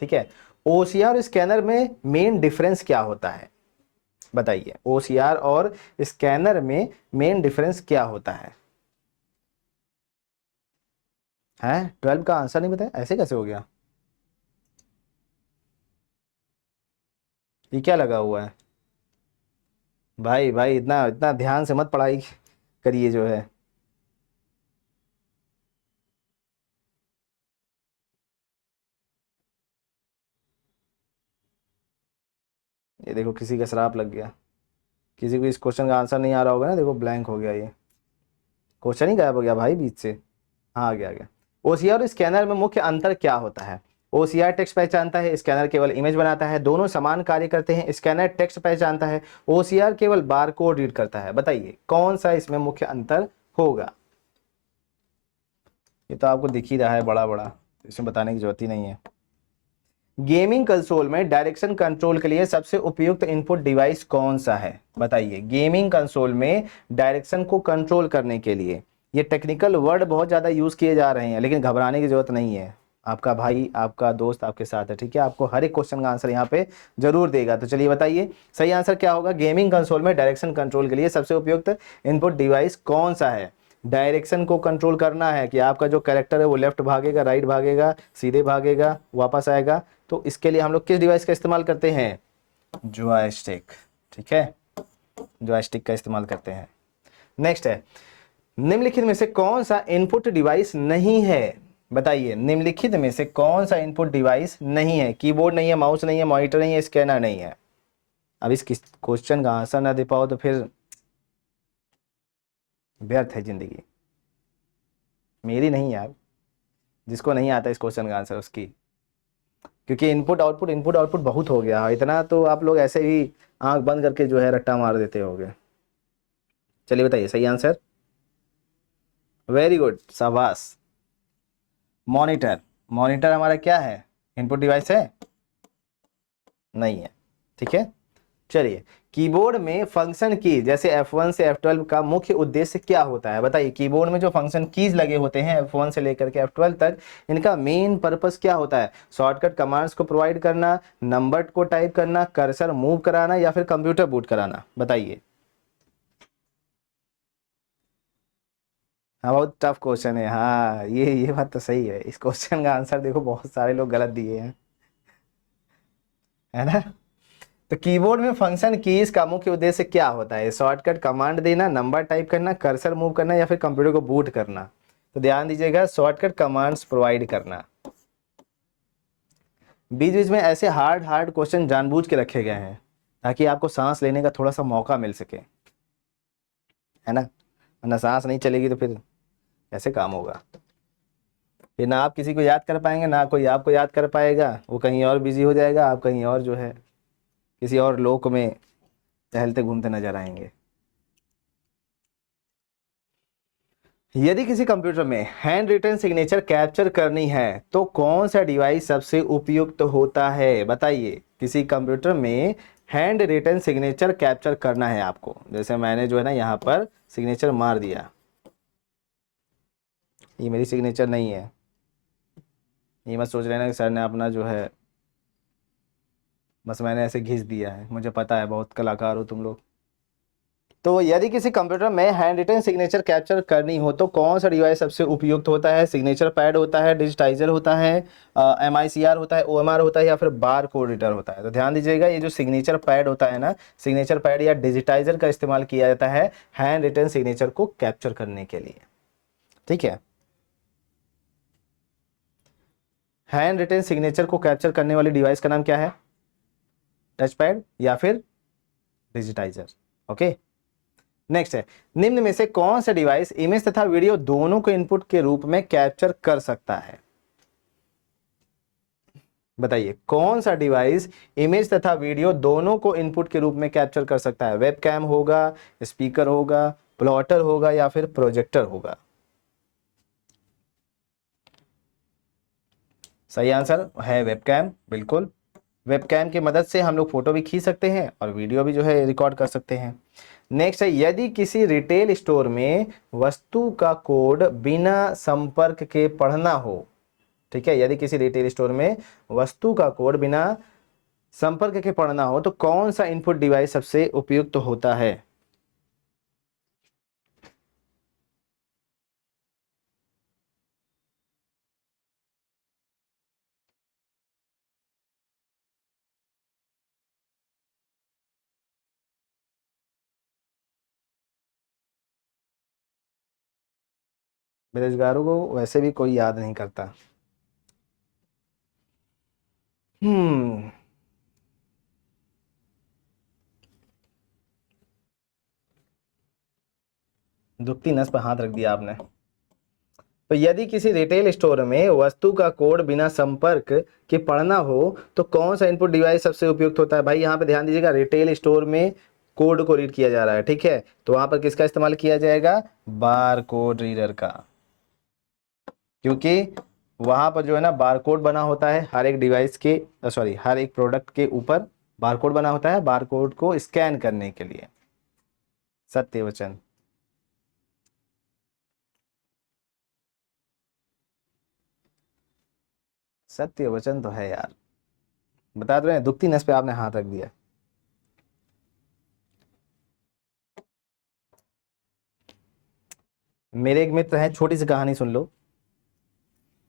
ठीक है, ओसीआर और स्कैनर में मेन डिफरेंस क्या होता है? बताइए, ओसीआर और स्कैनर में मेन डिफरेंस क्या होता है? 12 का आंसर नहीं बताया, ऐसे कैसे हो गया? ये क्या लगा हुआ है? भाई भाई इतना इतना ध्यान से मत पढ़ाई करिए जो है। ये देखो किसी का श्राप लग गया, किसी को इस क्वेश्चन का आंसर नहीं आ रहा होगा ना, देखो ब्लैंक हो गया, ये क्वेश्चन ही गायब हो गया भाई बीच से। हाँ, आ गया आ गया। ओसीआर और स्कैनर में मुख्य अंतर क्या होता है? ओसीआर टेक्स्ट पहचानता है, स्कैनर केवल इमेज बनाता है, दोनों समान कार्य करते हैं। स्कैनर टेक्स्ट पहचानता है, ओसीआर केवल बार कोड रीड करता है। बताइए कौन सा इसमें मुख्य अंतर होगा? ये तो आपको दिख ही रहा है बड़ा बड़ा, इसमें बताने की जरूरत ही नहीं है। गेमिंग कंसोल में डायरेक्शन कंट्रोल के लिए सबसे उपयुक्त इनपुट डिवाइस कौन सा है? बताइए। गेमिंग कंसोल में डायरेक्शन को कंट्रोल करने के लिए, ये टेक्निकल वर्ड बहुत ज़्यादा यूज़ किए जा रहे हैं, लेकिन घबराने की जरूरत नहीं है। आपका भाई, आपका दोस्त आपके साथ है, ठीक है? आपको हर एक क्वेश्चन का आंसर यहाँ पे जरूर देगा। तो चलिए बताइए सही आंसर क्या होगा? गेमिंग कंसोल में डायरेक्शन कंट्रोल के लिए सबसे उपयुक्त इनपुट डिवाइस कौन सा है? डायरेक्शन को कंट्रोल करना है कि आपका जो कैरेक्टर है वो लेफ्ट भागेगा, राइट भागेगा, सीधे भागेगा, वापस आएगा, तो इसके लिए हम लोग किस डिवाइस का इस्तेमाल करते हैं? जॉयस्टिक, ठीक है? जॉयस्टिक का इस्तेमाल करते हैं। नेक्स्ट है, निम्नलिखित में से कौन सा इनपुट डिवाइस नहीं है? बताइए निम्नलिखित में से कौन सा इनपुट डिवाइस नहीं है? कीबोर्ड नहीं है, माउस नहीं है, मॉनिटर नहीं है, स्कैनर नहीं है। अब इस क्वेश्चन का आंसर ना दे पाओ तो फिर व्यर्थ है जिंदगी। मेरी नहीं यार, जिसको नहीं आता इस क्वेश्चन का आंसर उसकी, क्योंकि इनपुट आउटपुट बहुत हो गया, इतना तो आप लोग ऐसे ही आंख बंद करके जो है रट्टा मार देते होगे। चलिए बताइए सही आंसर। वेरी गुड, शाबाश। मॉनिटर, मॉनिटर हमारा क्या है? इनपुट डिवाइस है? नहीं है, ठीक है। चलिए, कीबोर्ड में फंक्शन की जैसे F1 से F12 का मुख्य उद्देश्य क्या होता है? बताइए कीबोर्ड में जो फंक्शन कीज लगे होते हैं F1 से लेकर के F12 तक, इनका मेन पर्पस क्या होता है? शॉर्टकट कमांड्स को प्रोवाइड करना, नंबर को टाइप करना, कर्सर मूव कराना, या फिर कंप्यूटर बूट कराना? बताइए। हाँ, बहुत टफ क्वेश्चन है। हाँ, ये बात तो सही है। इस क्वेश्चन का आंसर देखो बहुत सारे लोग गलत दिए हैं, है ना? तो कीबोर्ड में फंक्शन कीज का मुख्य उद्देश्य क्या होता है? शॉर्टकट कमांड देना, नंबर टाइप करना, कर्सर मूव करना, या फिर कंप्यूटर को बूट करना? तो ध्यान दीजिएगा, शॉर्टकट कमांड्स प्रोवाइड करना। बीच बीच में ऐसे हार्ड हार्ड क्वेश्चन जानबूझ के रखे गए हैं ताकि आपको सांस लेने का थोड़ा सा मौका मिल सके, है ना? वरना सांस नहीं चलेगी तो फिर कैसे काम होगा? फिर ना आप किसी को याद कर पाएंगे, ना कोई आपको याद कर पाएगा, वो कहीं और बिजी हो जाएगा, आप कहीं और जो है किसी और लोक में टहलते घूमते नजर आएंगे। यदि किसी कंप्यूटर में हैंड रिटन सिग्नेचर कैप्चर करनी है तो कौन सा डिवाइस सबसे उपयुक्त होता है? बताइए। किसी कंप्यूटर में हैंड रिटन सिग्नेचर कैप्चर करना है आपको, जैसे मैंने जो है ना यहाँ पर सिग्नेचर मार दिया, ये मेरी सिग्नेचर नहीं है। ये मत सोच रहे ना कि सर ने अपना जो है बस मैंने ऐसे घिस दिया है, मुझे पता है बहुत कलाकार हो तुम लोग। तो यदि किसी कंप्यूटर में हैंड रिटन सिग्नेचर कैप्चर करनी हो तो कौन सा डिवाइस सबसे उपयुक्त होता है? सिग्नेचर पैड होता है, डिजिटाइजर होता है, MICR होता है, OMR होता है, या फिर बार कोड रीडर होता है? तो ध्यान दीजिएगा, ये जो सिग्नेचर पैड होता है ना, सिग्नेचर पैड या डिजिटाइजर का इस्तेमाल किया जाता है हैंड रिटन सिग्नेचर को कैप्चर करने के लिए, ठीक है? हैंड रिटन सिग्नेचर को कैप्चर करने वाली डिवाइस का नाम क्या है? टच पैड या फिर डिजिटाइजर। ओके, नेक्स्ट है, निम्न में से कौन सा डिवाइस इमेज तथा वीडियो दोनों को इनपुट के रूप में कैप्चर कर सकता है? बताइए कौन सा डिवाइस इमेज तथा वीडियो दोनों को इनपुट के रूप में कैप्चर कर सकता है? वेबकैम होगा, स्पीकर होगा, प्लॉटर होगा, या फिर प्रोजेक्टर होगा? सही आंसर है वेबकैम, बिल्कुल। वेबकैम की मदद से हम लोग फोटो भी खींच सकते हैं और वीडियो भी जो है रिकॉर्ड कर सकते हैं। नेक्स्ट है, यदि किसी रिटेल स्टोर में वस्तु का कोड बिना संपर्क के पढ़ना हो, ठीक है, यदि किसी रिटेल स्टोर में वस्तु का कोड बिना संपर्क के पढ़ना हो तो कौन सा इनपुट डिवाइस सबसे उपयुक्त होता है? बेरोजगारों को वैसे भी कोई याद नहीं करता। हम्म दुखती नस पर हाथ रख दिया आपने। तो यदि किसी रिटेल स्टोर में वस्तु का कोड बिना संपर्क के पढ़ना हो तो कौन सा इनपुट डिवाइस सबसे उपयुक्त होता है? भाई यहाँ पे ध्यान दीजिएगा, रिटेल स्टोर में कोड को रीड किया जा रहा है, ठीक है, तो वहां पर किसका इस्तेमाल किया जाएगा? बार कोड रीडर का, क्योंकि वहां पर जो है ना बारकोड बना होता है हर एक डिवाइस के, सॉरी हर एक प्रोडक्ट के ऊपर बारकोड बना होता है, बारकोड को स्कैन करने के लिए। सत्य वचन। सत्य वचन तो है यार, बता रहे हैं, दुखती नस पे आपने हाथ रख दिया। मेरे एक मित्र हैं, छोटी सी कहानी सुन लो।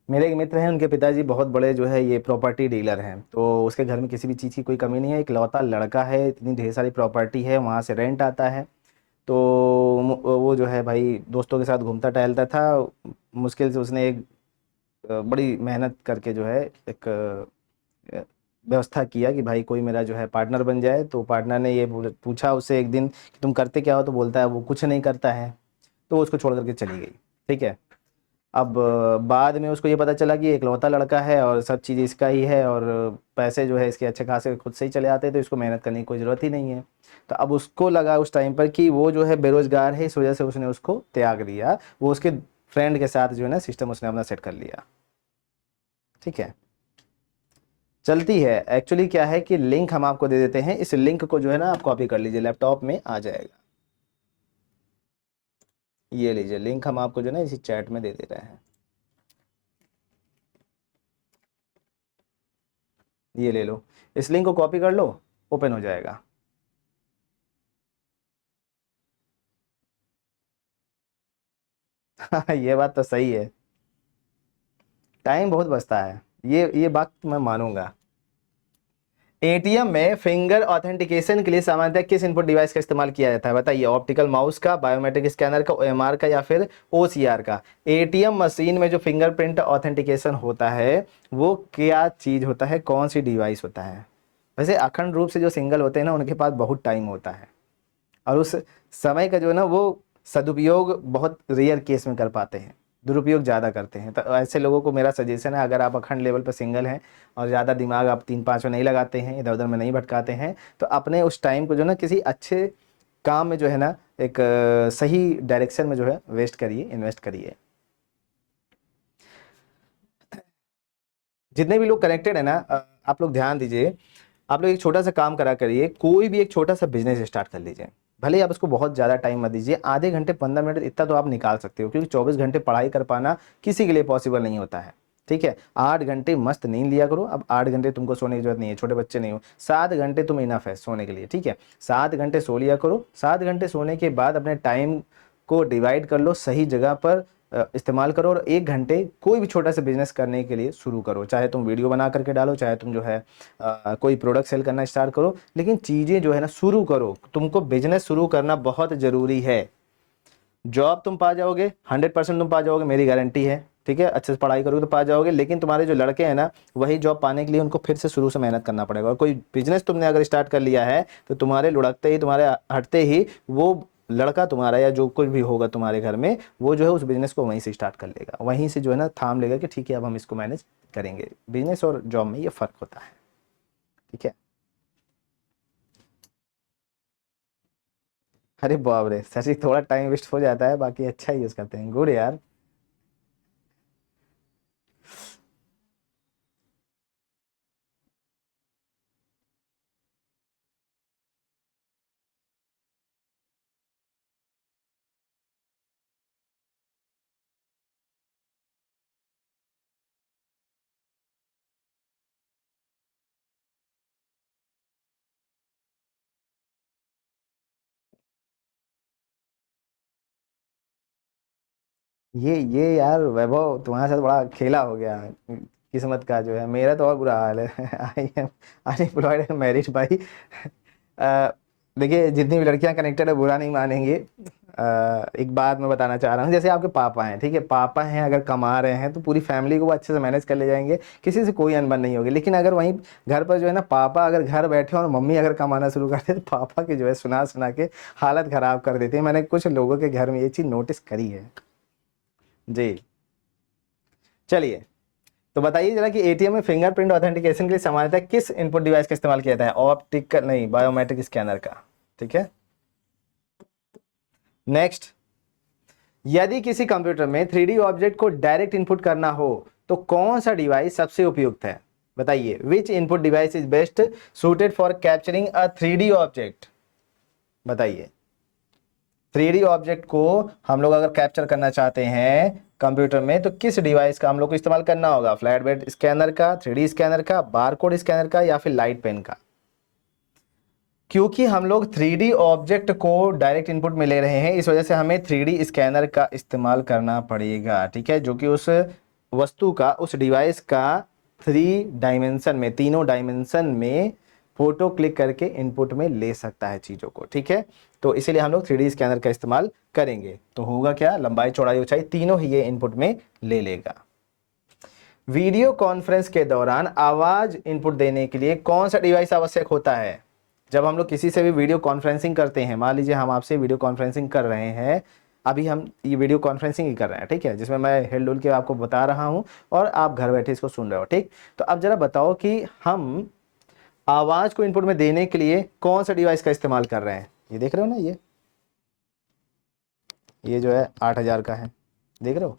मेरे एक मित्र हैं, उनके पिताजी बहुत बड़े जो है ये प्रॉपर्टी डीलर हैं, तो उसके घर में किसी भी चीज़ की कोई कमी नहीं है, एक लौता लड़का है, इतनी ढेर सारी प्रॉपर्टी है, वहाँ से रेंट आता है। तो वो जो है भाई दोस्तों के साथ घूमता टहलता था। मुश्किल से उसने एक बड़ी मेहनत करके जो है एक व्यवस्था किया कि भाई कोई मेरा जो है पार्टनर बन जाए। तो पार्टनर ने ये पूछा उससे एक दिन कि तुम करते क्या हो, तो बोलता है वो कुछ नहीं करता है। तो वो उसको छोड़ करके चली गई, ठीक है। अब बाद में उसको ये पता चला कि इकलौता लड़का है और सब चीज़ इसका ही है और पैसे जो है इसके अच्छे खासे खुद से ही चले आते हैं, तो इसको मेहनत करने की कोई ज़रूरत ही नहीं है। तो अब उसको लगा उस टाइम पर कि वो जो है बेरोजगार है, इस वजह से उसने उसको त्याग दिया। वो उसके फ्रेंड के साथ जो है ना सिस्टम उसने अपना सेट कर लिया, ठीक है। चलती है, एक्चुअली क्या है कि लिंक हम आपको दे देते हैं, इस लिंक को जो है ना आप कॉपी कर लीजिए, लैपटॉप में आ जाएगा। ये लीजिए लिंक, हम आपको जो है ना इसी चैट में दे दे रहे हैं, ये ले लो, इस लिंक को कॉपी कर लो, ओपन हो जाएगा। ये बात तो सही है, टाइम बहुत बचता है, ये बात मैं मानूंगा। एटीएम में फिंगर ऑथेंटिकेशन के लिए सामान्यतः किस इनपुट डिवाइस का इस्तेमाल किया जाता है? बताइए, ऑप्टिकल माउस का, बायोमेट्रिक स्कैनर का, ओएमआर का, या फिर ओसीआर का? एटीएम मशीन में जो फिंगरप्रिंट ऑथेंटिकेशन होता है वो क्या चीज होता है, कौन सी डिवाइस होता है? वैसे अखंड रूप से जो सिंगल होते हैं ना उनके पास बहुत टाइम होता है, और उस समय का जो है ना वो सदुपयोग बहुत रेयर केस में कर पाते हैं, दुरुपयोग ज़्यादा करते हैं। तो ऐसे लोगों को मेरा सजेशन है, अगर आप अखंड लेवल पर सिंगल हैं और ज़्यादा दिमाग आप 3-5 में नहीं लगाते हैं, इधर उधर में नहीं भटकाते हैं, तो अपने उस टाइम को जो है ना किसी अच्छे काम में जो है ना एक सही डायरेक्शन में जो है वेस्ट करिए, इन्वेस्ट करिए। जितने भी लोग कनेक्टेड है ना, आप लोग ध्यान दीजिए, आप लोग एक छोटा सा काम करा करिए, कोई भी एक छोटा सा बिजनेस स्टार्ट कर लीजिए, भले ही आप उसको बहुत ज़्यादा टाइम मत दीजिए, आधे घंटे 15 मिनट इतना तो आप निकाल सकते हो, क्योंकि 24 घंटे पढ़ाई कर पाना किसी के लिए पॉसिबल नहीं होता है, ठीक है। 8 घंटे मस्त नींद लिया करो, अब 8 घंटे तुमको सोने की जरूरत नहीं है, छोटे बच्चे नहीं हो, 7 घंटे तुम इनफ है सोने के लिए, ठीक है। 7 घंटे सो लिया करो, 7 घंटे सोने के बाद अपने टाइम को डिवाइड कर लो, सही जगह पर इस्तेमाल करो, और 1 घंटे कोई भी छोटा सा बिजनेस करने के लिए शुरू करो, चाहे तुम वीडियो बना करके डालो, चाहे तुम जो है कोई प्रोडक्ट सेल करना स्टार्ट करो, लेकिन चीज़ें जो है ना शुरू करो। तुमको बिजनेस शुरू करना बहुत ज़रूरी है। जॉब तुम पा जाओगे, 100% तुम पा जाओगे, मेरी गारंटी है, ठीक है, अच्छे से पढ़ाई करोगे तो पा जाओगे, लेकिन तुम्हारे जो लड़के हैं ना वही जॉब पाने के लिए उनको फिर से शुरू से मेहनत करना पड़ेगा। और कोई बिजनेस तुमने अगर स्टार्ट कर लिया है तो तुम्हारे लुढ़कते ही, तुम्हारे हटते ही वो लड़का तुम्हारा या जो कुछ भी होगा तुम्हारे घर में, वो जो है उस बिजनेस को वहीं से स्टार्ट कर लेगा, वहीं से जो है ना थाम लेगा कि ठीक है अब हम इसको मैनेज करेंगे। बिजनेस और जॉब में ये फर्क होता है, ठीक है। अरे बाप रे सची, थोड़ा टाइम वेस्ट हो जाता है, बाकी अच्छा यूज करते हैं, गुड यार। ये यार वैभव, तुम्हारे साथ बड़ा खेला हो गया, किस्मत का जो है, मेरा तो और बुरा हाल है। आई एम अनएम्प्लॉयड मैरिड भाई। अ, देखिए जितनी भी लड़कियां कनेक्टेड है बुरा नहीं मानेंगे, एक बात मैं बताना चाह रहा हूँ, जैसे आपके पापा हैं, ठीक है, पापा हैं अगर कमा रहे हैं तो पूरी फैमिली को वो अच्छे से मैनेज कर ले जाएंगे, किसी से कोई अनबन नहीं होगी। लेकिन अगर वहीं घर पर जो है ना पापा अगर घर बैठे और मम्मी अगर कमाना शुरू कर दे तो पापा की जो है सुना सुना के हालत खराब कर देते हैं। मैंने कुछ लोगों के घर में ये चीज़ नोटिस करी है जी। चलिए, तो बताइए जरा कि एटीएम में फिंगरप्रिंट ऑथेंटिकेशन के लिए सामान्यतः किस इनपुट डिवाइस का इस्तेमाल किया जाता है? ऑप्टिक नहीं, बायोमेट्रिक स्कैनर का। ठीक है, नेक्स्ट, यदि किसी कंप्यूटर में 3D ऑब्जेक्ट को डायरेक्ट इनपुट करना हो तो कौन सा डिवाइस सबसे उपयुक्त है? बताइए, which input device is best suited for capturing a 3D object? बताइए, 3D ऑब्जेक्ट को हम लोग अगर कैप्चर करना चाहते हैं कंप्यूटर में तो किस डिवाइस का हम लोग को इस्तेमाल करना होगा? फ्लैट बेड स्कैनर का, 3D स्कैनर का, बारकोड स्कैनर का, या फिर लाइट पेन का? क्योंकि हम लोग 3D ऑब्जेक्ट को डायरेक्ट इनपुट में ले रहे हैं, इस वजह से हमें 3D स्कैनर का इस्तेमाल करना पड़ेगा, ठीक है, जो कि उस वस्तु का, उस डिवाइस का 3 डायमेंशन में, तीनों डायमेंशन में फोटो क्लिक करके इनपुट में ले सकता है चीज़ों को, ठीक है। तो इसीलिए हम लोग 3D स्कैनर का इस्तेमाल करेंगे। तो होगा क्या, लंबाई चौड़ाई ऊंचाई तीनों ही ये इनपुट में ले लेगा। वीडियो कॉन्फ्रेंस के दौरान आवाज इनपुट देने के लिए कौन सा डिवाइस आवश्यक होता है? जब हम लोग किसी से भी वीडियो कॉन्फ्रेंसिंग करते हैं, मान लीजिए हम आपसे वीडियो कॉन्फ्रेंसिंग कर रहे हैं, अभी हम ये वीडियो कॉन्फ्रेंसिंग ही कर रहे हैं, ठीक है, जिसमें मैं हिल डुल के आपको बता रहा हूं और आप घर बैठे इसको सुन रहे हो, ठीक। तो अब जरा बताओ कि हम आवाज को इनपुट में देने के लिए कौन सा डिवाइस का इस्तेमाल कर रहे हैं? ये देख रहे हो ना, ये जो है 8,000 का है, देख रहे हो,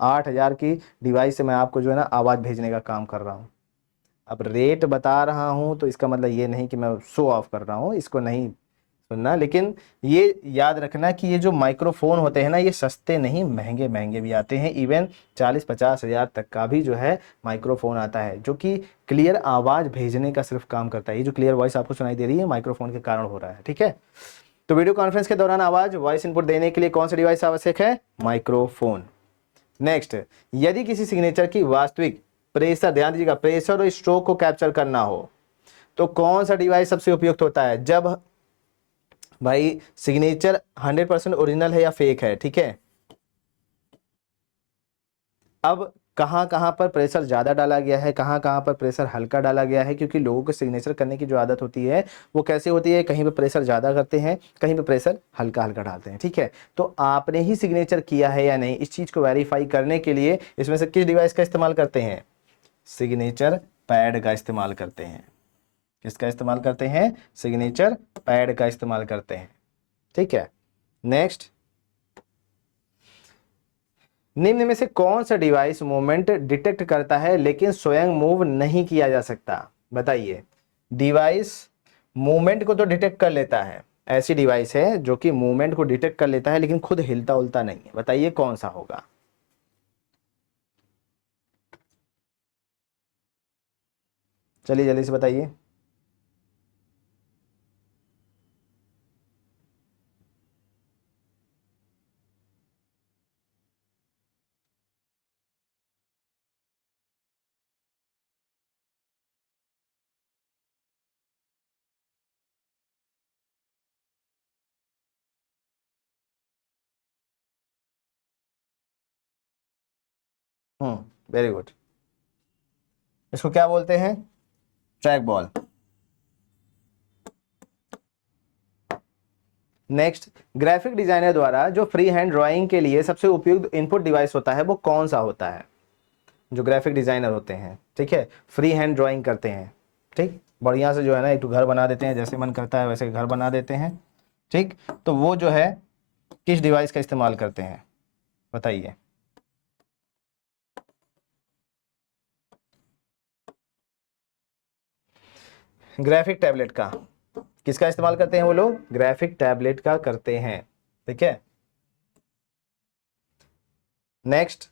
8,000 की डिवाइस से मैं आपको जो है ना आवाज भेजने का काम कर रहा हूँ। अब रेट बता रहा हूं तो इसका मतलब ये नहीं कि मैं शो ऑफ कर रहा हूं, इसको नहीं सुनना, लेकिन ये याद रखना कि ये जो माइक्रोफोन होते हैं ना, ये सस्ते नहीं, महंगे महंगे भी आते हैं। इवन 40-50 हज़ार तक का भी जो है माइक्रोफोन आता है, जो कि क्लियर आवाज भेजने का सिर्फ काम करता है। ये जो क्लियर वॉइस आपको सुनाई दे रही है माइक्रोफोन के कारण हो रहा है, ठीक है। तो वीडियो कॉन्फ्रेंस के दौरान आवाज वॉइस इनपुट देने के लिए कौन सा डिवाइस आवश्यक है? माइक्रोफोन। नेक्स्ट, यदि किसी सिग्नेचर की वास्तविक प्रेशर, ध्यान दीजिएगा, प्रेशर और स्ट्रोक को कैप्चर करना हो तो कौन सा डिवाइस सबसे उपयुक्त होता है? जब भाई सिग्नेचर 100% ओरिजिनल है या फेक है, ठीक है। अब कहां कहां पर प्रेशर ज्यादा डाला गया है, कहां कहां पर प्रेशर हल्का डाला गया है, क्योंकि लोगों को सिग्नेचर करने की जो आदत होती है वो कैसे होती है, कहीं पे प्रेशर ज्यादा करते हैं, कहीं पे प्रेशर हल्का हल्का डालते हैं, ठीक है। तो आपने ही सिग्नेचर किया है या नहीं, इस चीज को वेरीफाई करने के लिए इसमें से किस डिवाइस का इस्तेमाल करते हैं? सिग्नेचर पैड का इस्तेमाल करते हैं। किसका इस्तेमाल करते हैं? सिग्नेचर पैड का इस्तेमाल करते हैं, ठीक है। नेक्स्ट, निम्न में से कौन सा डिवाइस मूवमेंट डिटेक्ट करता है लेकिन स्वयं मूव नहीं किया जा सकता? बताइए, डिवाइस मूवमेंट को तो डिटेक्ट कर लेता है, ऐसी डिवाइस है जो कि मूवमेंट को डिटेक्ट कर लेता है लेकिन खुद हिलता उलता नहीं है, बताइए कौन सा होगा? चलिए जल्दी से बताइए। Very good. इसको क्या बोलते हैं? Track ball. Next, graphic designer द्वारा जो फ्री हैंड ड्राइंग के लिए सबसे उपयुक्त इनपुट डिवाइस होता है वो कौन सा होता है? जो ग्राफिक डिजाइनर होते हैं, ठीक है, फ्री हैंड ड्राइंग करते हैं, ठीक, बढ़िया से जो है ना एक तो घर बना देते हैं, जैसे मन करता है वैसे घर बना देते हैं, ठीक, तो वो जो है किस डिवाइस का इस्तेमाल करते हैं? बताइए। ग्राफिक टैबलेट का। किसका इस्तेमाल करते हैं वो लोग? ग्राफिक टैबलेट का करते हैं, ठीक है। नेक्स्ट,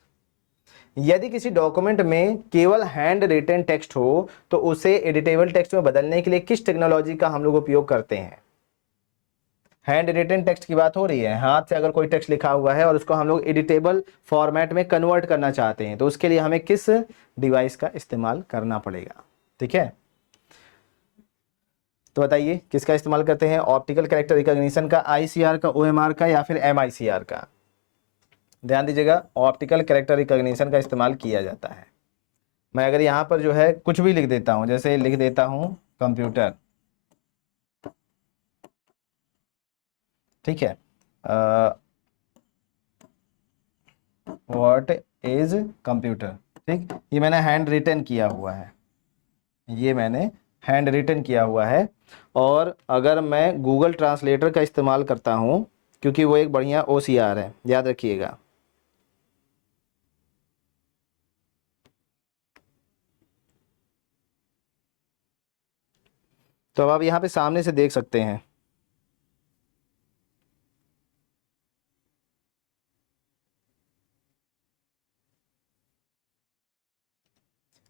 यदि किसी डॉक्यूमेंट में केवल हैंड रिटन टेक्स्ट हो तो उसे एडिटेबल टेक्स्ट में बदलने के लिए किस टेक्नोलॉजी का हम लोग उपयोग करते हैं? हैंड रिटन टेक्स्ट की बात हो रही है, हाथ से अगर कोई टेक्स्ट लिखा हुआ है और उसको हम लोग एडिटेबल फॉर्मेट में कन्वर्ट करना चाहते हैं तो उसके लिए हमें किस डिवाइस का इस्तेमाल करना पड़ेगा? ठीक है, तो बताइए किसका इस्तेमाल करते हैं, ऑप्टिकल कैरेक्टर रिकॉग्निशन का, आईसीआर का, ओएमआर का, या फिर एमआईसीआर का। ध्यान दीजिएगा, ऑप्टिकल कैरेक्टर रिकॉग्निशन का इस्तेमाल किया जाता है। मैं अगर यहाँ पर जो है कुछ भी लिख देता हूँ, जैसे लिख देता हूँ कंप्यूटर, ठीक है, व्हाट इज कंप्यूटर, ठीक, ये मैंने हैंड रिटन किया हुआ है, ये मैंने हैंड रिटन किया हुआ है। और अगर मैं गूगल ट्रांसलेटर का इस्तेमाल करता हूँ, क्योंकि वो एक बढ़िया ओसीआर है, याद रखिएगा। तो अब आप यहाँ पे सामने से देख सकते हैं,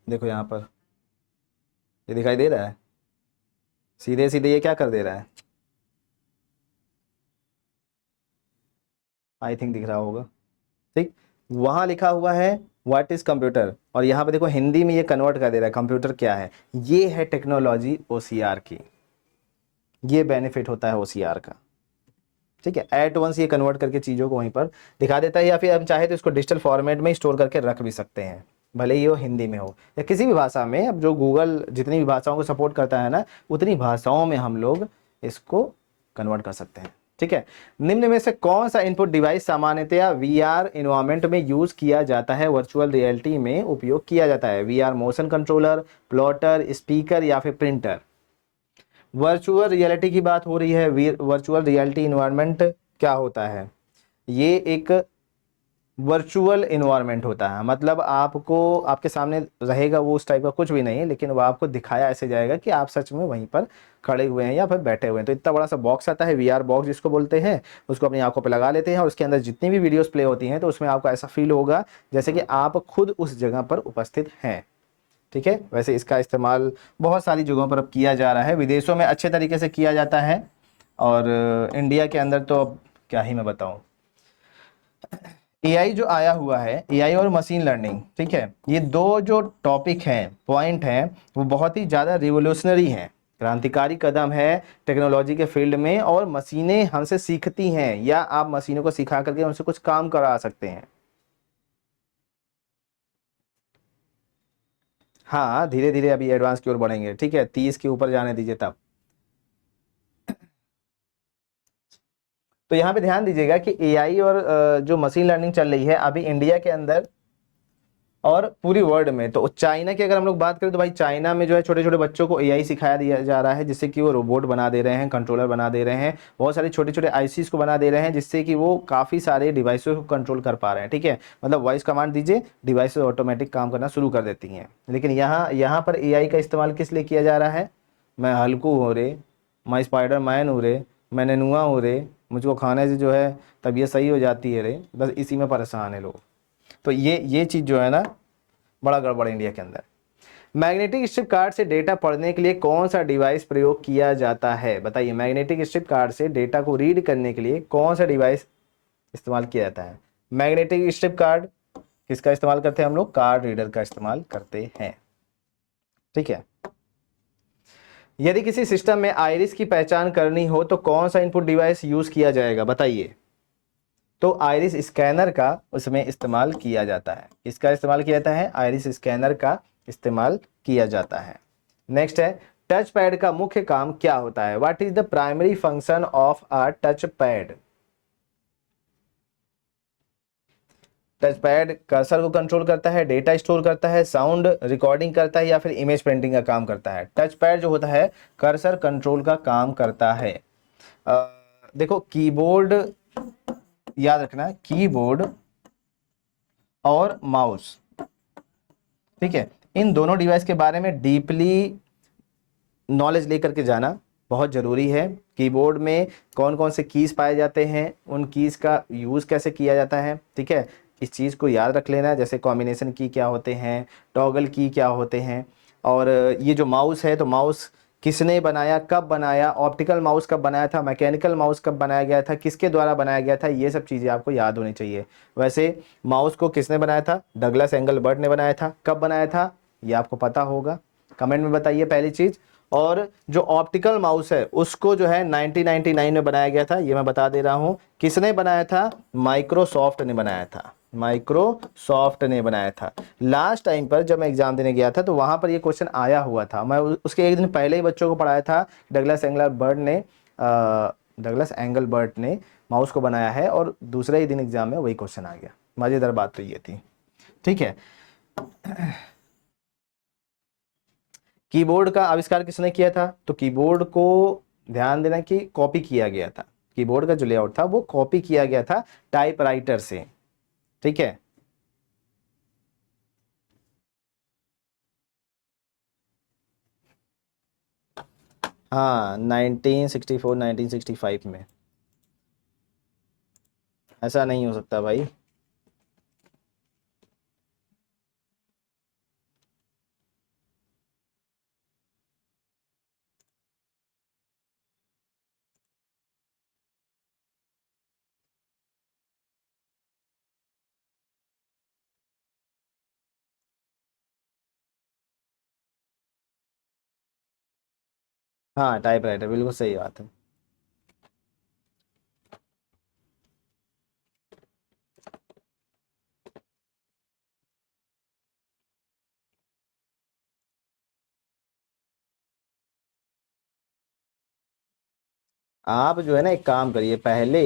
देखो यहाँ पर ये दिखाई दे रहा है, सीधे सीधे ये क्या कर दे रहा है, आई थिंक दिख रहा होगा, ठीक। वहाँ लिखा हुआ है व्हाट इज कंप्यूटर, और यहाँ पे देखो हिंदी में ये कन्वर्ट कर दे रहा है कंप्यूटर क्या है। ये है टेक्नोलॉजी ओसीआर की, ये बेनिफिट होता है ओसीआर का, ठीक है। एट वंस ये कन्वर्ट करके चीज़ों को वहीं पर दिखा देता है, या फिर हम चाहे तो इसको डिजिटल फॉर्मेट में स्टोर करके रख भी सकते हैं, भले ही वो हिंदी में हो या किसी भी भाषा में। अब जो गूगल जितनी भी भाषाओं को सपोर्ट करता है ना, उतनी भाषाओं में हम लोग इसको कन्वर्ट कर सकते हैं, ठीक है। निम्न में से कौन सा इनपुट डिवाइस सामान्यतया वीआर इन्वायरमेंट में यूज किया जाता है, वर्चुअल रियलिटी में उपयोग किया जाता है? VR motion controller, plotter, speaker, या फिर प्रिंटर? वर्चुअल रियलिटी की बात हो रही है। वर्चुअल रियलिटी इन्वायरमेंट क्या होता है? ये एक वर्चुअल इन्वायरमेंट होता है, मतलब आपको आपके सामने रहेगा वो उस टाइप का कुछ भी नहीं है, लेकिन वो आपको दिखाया ऐसे जाएगा कि आप सच में वहीं पर खड़े हुए हैं या फिर बैठे हुए हैं। तो इतना बड़ा सा बॉक्स आता है, वीआर बॉक्स जिसको बोलते हैं, उसको अपनी आंखों पे लगा लेते हैं और उसके अंदर जितनी भी वीडियोस प्ले होती हैं तो उसमें आपको ऐसा फील होगा जैसे कि आप खुद उस जगह पर उपस्थित हैं, ठीक है। वैसे इसका इस्तेमाल बहुत सारी जगहों पर अब किया जा रहा है, विदेशों में अच्छे तरीके से किया जाता है, और इंडिया के अंदर तो अब क्या ही मैं बताऊं। एआई जो आया हुआ है, एआई और मशीन लर्निंग, ठीक है, ये दो जो टॉपिक हैं, पॉइंट हैं, वो बहुत ही ज़्यादा रिवोल्यूशनरी हैं, क्रांतिकारी कदम है टेक्नोलॉजी के फील्ड में। और मशीनें हमसे सीखती हैं, या आप मशीनों को सिखा करके उनसे कुछ काम करा सकते हैं। हाँ, धीरे धीरे अभी एडवांस की ओर बढ़ेंगे, ठीक है, 30 के ऊपर जाने दीजिए तब। तो यहाँ पे ध्यान दीजिएगा कि एआई और जो मशीन लर्निंग चल रही है अभी इंडिया के अंदर और पूरी वर्ल्ड में। तो चाइना की अगर हम लोग बात करें तो भाई चाइना में जो है छोटे छोटे बच्चों को एआई सिखाया दिया जा रहा है, जिससे कि वो रोबोट बना दे रहे हैं, कंट्रोलर बना दे रहे हैं, बहुत सारे छोटे छोटे आईसीस को बना दे रहे हैं, जिससे कि वो काफ़ी सारे डिवाइसेस को कंट्रोल कर पा रहे हैं, ठीक है। मतलब वॉइस कमांड दीजिए, डिवाइसेस ऑटोमेटिक काम करना शुरू कर देती हैं। लेकिन यहाँ यहाँ पर एआई का इस्तेमाल किस लिए किया जा रहा है? मैं हल्कू हो रे, मैं स्पाइडर मैन हूँ रे, मैं ननुआ हूँ रे, मुझको खाने से जो है तबीयत सही हो जाती है रे, बस इसी में परेशान है लोग। तो ये चीज़ जो है ना, बड़ा गड़बड़ है इंडिया के अंदर। मैग्नेटिक स्ट्रिप कार्ड से डेटा पढ़ने के लिए कौन सा डिवाइस प्रयोग किया जाता है? बताइए, मैग्नेटिक स्ट्रिप कार्ड से डेटा को रीड करने के लिए कौन सा डिवाइस इस्तेमाल किया जाता है? मैग्नेटिक स्ट्रिप कार्ड किसका इस्तेमाल करते हैं हम लोग? कार्ड रीडर का इस्तेमाल करते हैं, ठीक है। यदि किसी सिस्टम में आइरिस की पहचान करनी हो तो कौन सा इनपुट डिवाइस यूज किया जाएगा? बताइए। तो आइरिस स्कैनर का उसमें इस्तेमाल किया जाता है। इसका इस्तेमाल किया जाता है, आइरिस स्कैनर का इस्तेमाल किया जाता है। नेक्स्ट है, टच पैड का मुख्य काम क्या होता है? What is the primary function of a touch pad? Touch pad cursor को कंट्रोल करता है, डेटा स्टोर करता है, साउंड रिकॉर्डिंग करता है, या फिर इमेज प्रिंटिंग का काम करता है? टच पैड जो होता है कर्सर कंट्रोल का काम करता है। देखो कीबोर्ड, याद रखना, कीबोर्ड और माउस, ठीक है, इन दोनों डिवाइस के बारे में डीपली नॉलेज लेकर के जाना बहुत ज़रूरी है। कीबोर्ड में कौन कौन से कीज़ पाए जाते हैं, उन कीज़ का यूज़ कैसे किया जाता है, ठीक है, इस चीज़ को याद रख लेना। जैसे कॉम्बिनेशन की क्या होते हैं, टॉगल की क्या होते हैं, और ये जो माउस है तो माउस किसने बनाया, कब बनाया, ऑप्टिकल माउस कब बनाया था, मैकेनिकल माउस कब बनाया गया था, किसके द्वारा बनाया गया था, ये सब चीज़ें आपको याद होनी चाहिए। वैसे माउस को किसने बनाया था? डगलस एंगलबर्ट ने बनाया था। कब बनाया था ये आपको पता होगा, कमेंट में बताइए पहली चीज़। और जो ऑप्टिकल माउस है उसको जो है 1999 में बनाया गया था, ये मैं बता दे रहा हूं। किसने बनाया था? माइक्रोसॉफ्ट ने बनाया था, माइक्रोसॉफ्ट ने बनाया था। लास्ट टाइम पर जब मैं एग्जाम देने गया था तो वहां पर ये क्वेश्चन आया हुआ था, मैं उसके एक दिन पहले ही बच्चों को पढ़ाया था। डगलस एंगल बर्ट ने माउस को बनाया है और दूसरे ही दिन एग्जाम में वही क्वेश्चन आ गया। मजेदार बात तो ये थी। ठीक है, कीबोर्ड का आविष्कार किसने किया था? तो कीबोर्ड को ध्यान देना कि कॉपी किया गया था, कीबोर्ड का जो लेआउट था वो कॉपी किया गया था टाइपराइटर से। ठीक है, हाँ 1964 1965 में। ऐसा नहीं हो सकता भाई। हाँ टाइपराइटर, बिल्कुल सही बात है। आप जो है ना एक काम करिए, पहले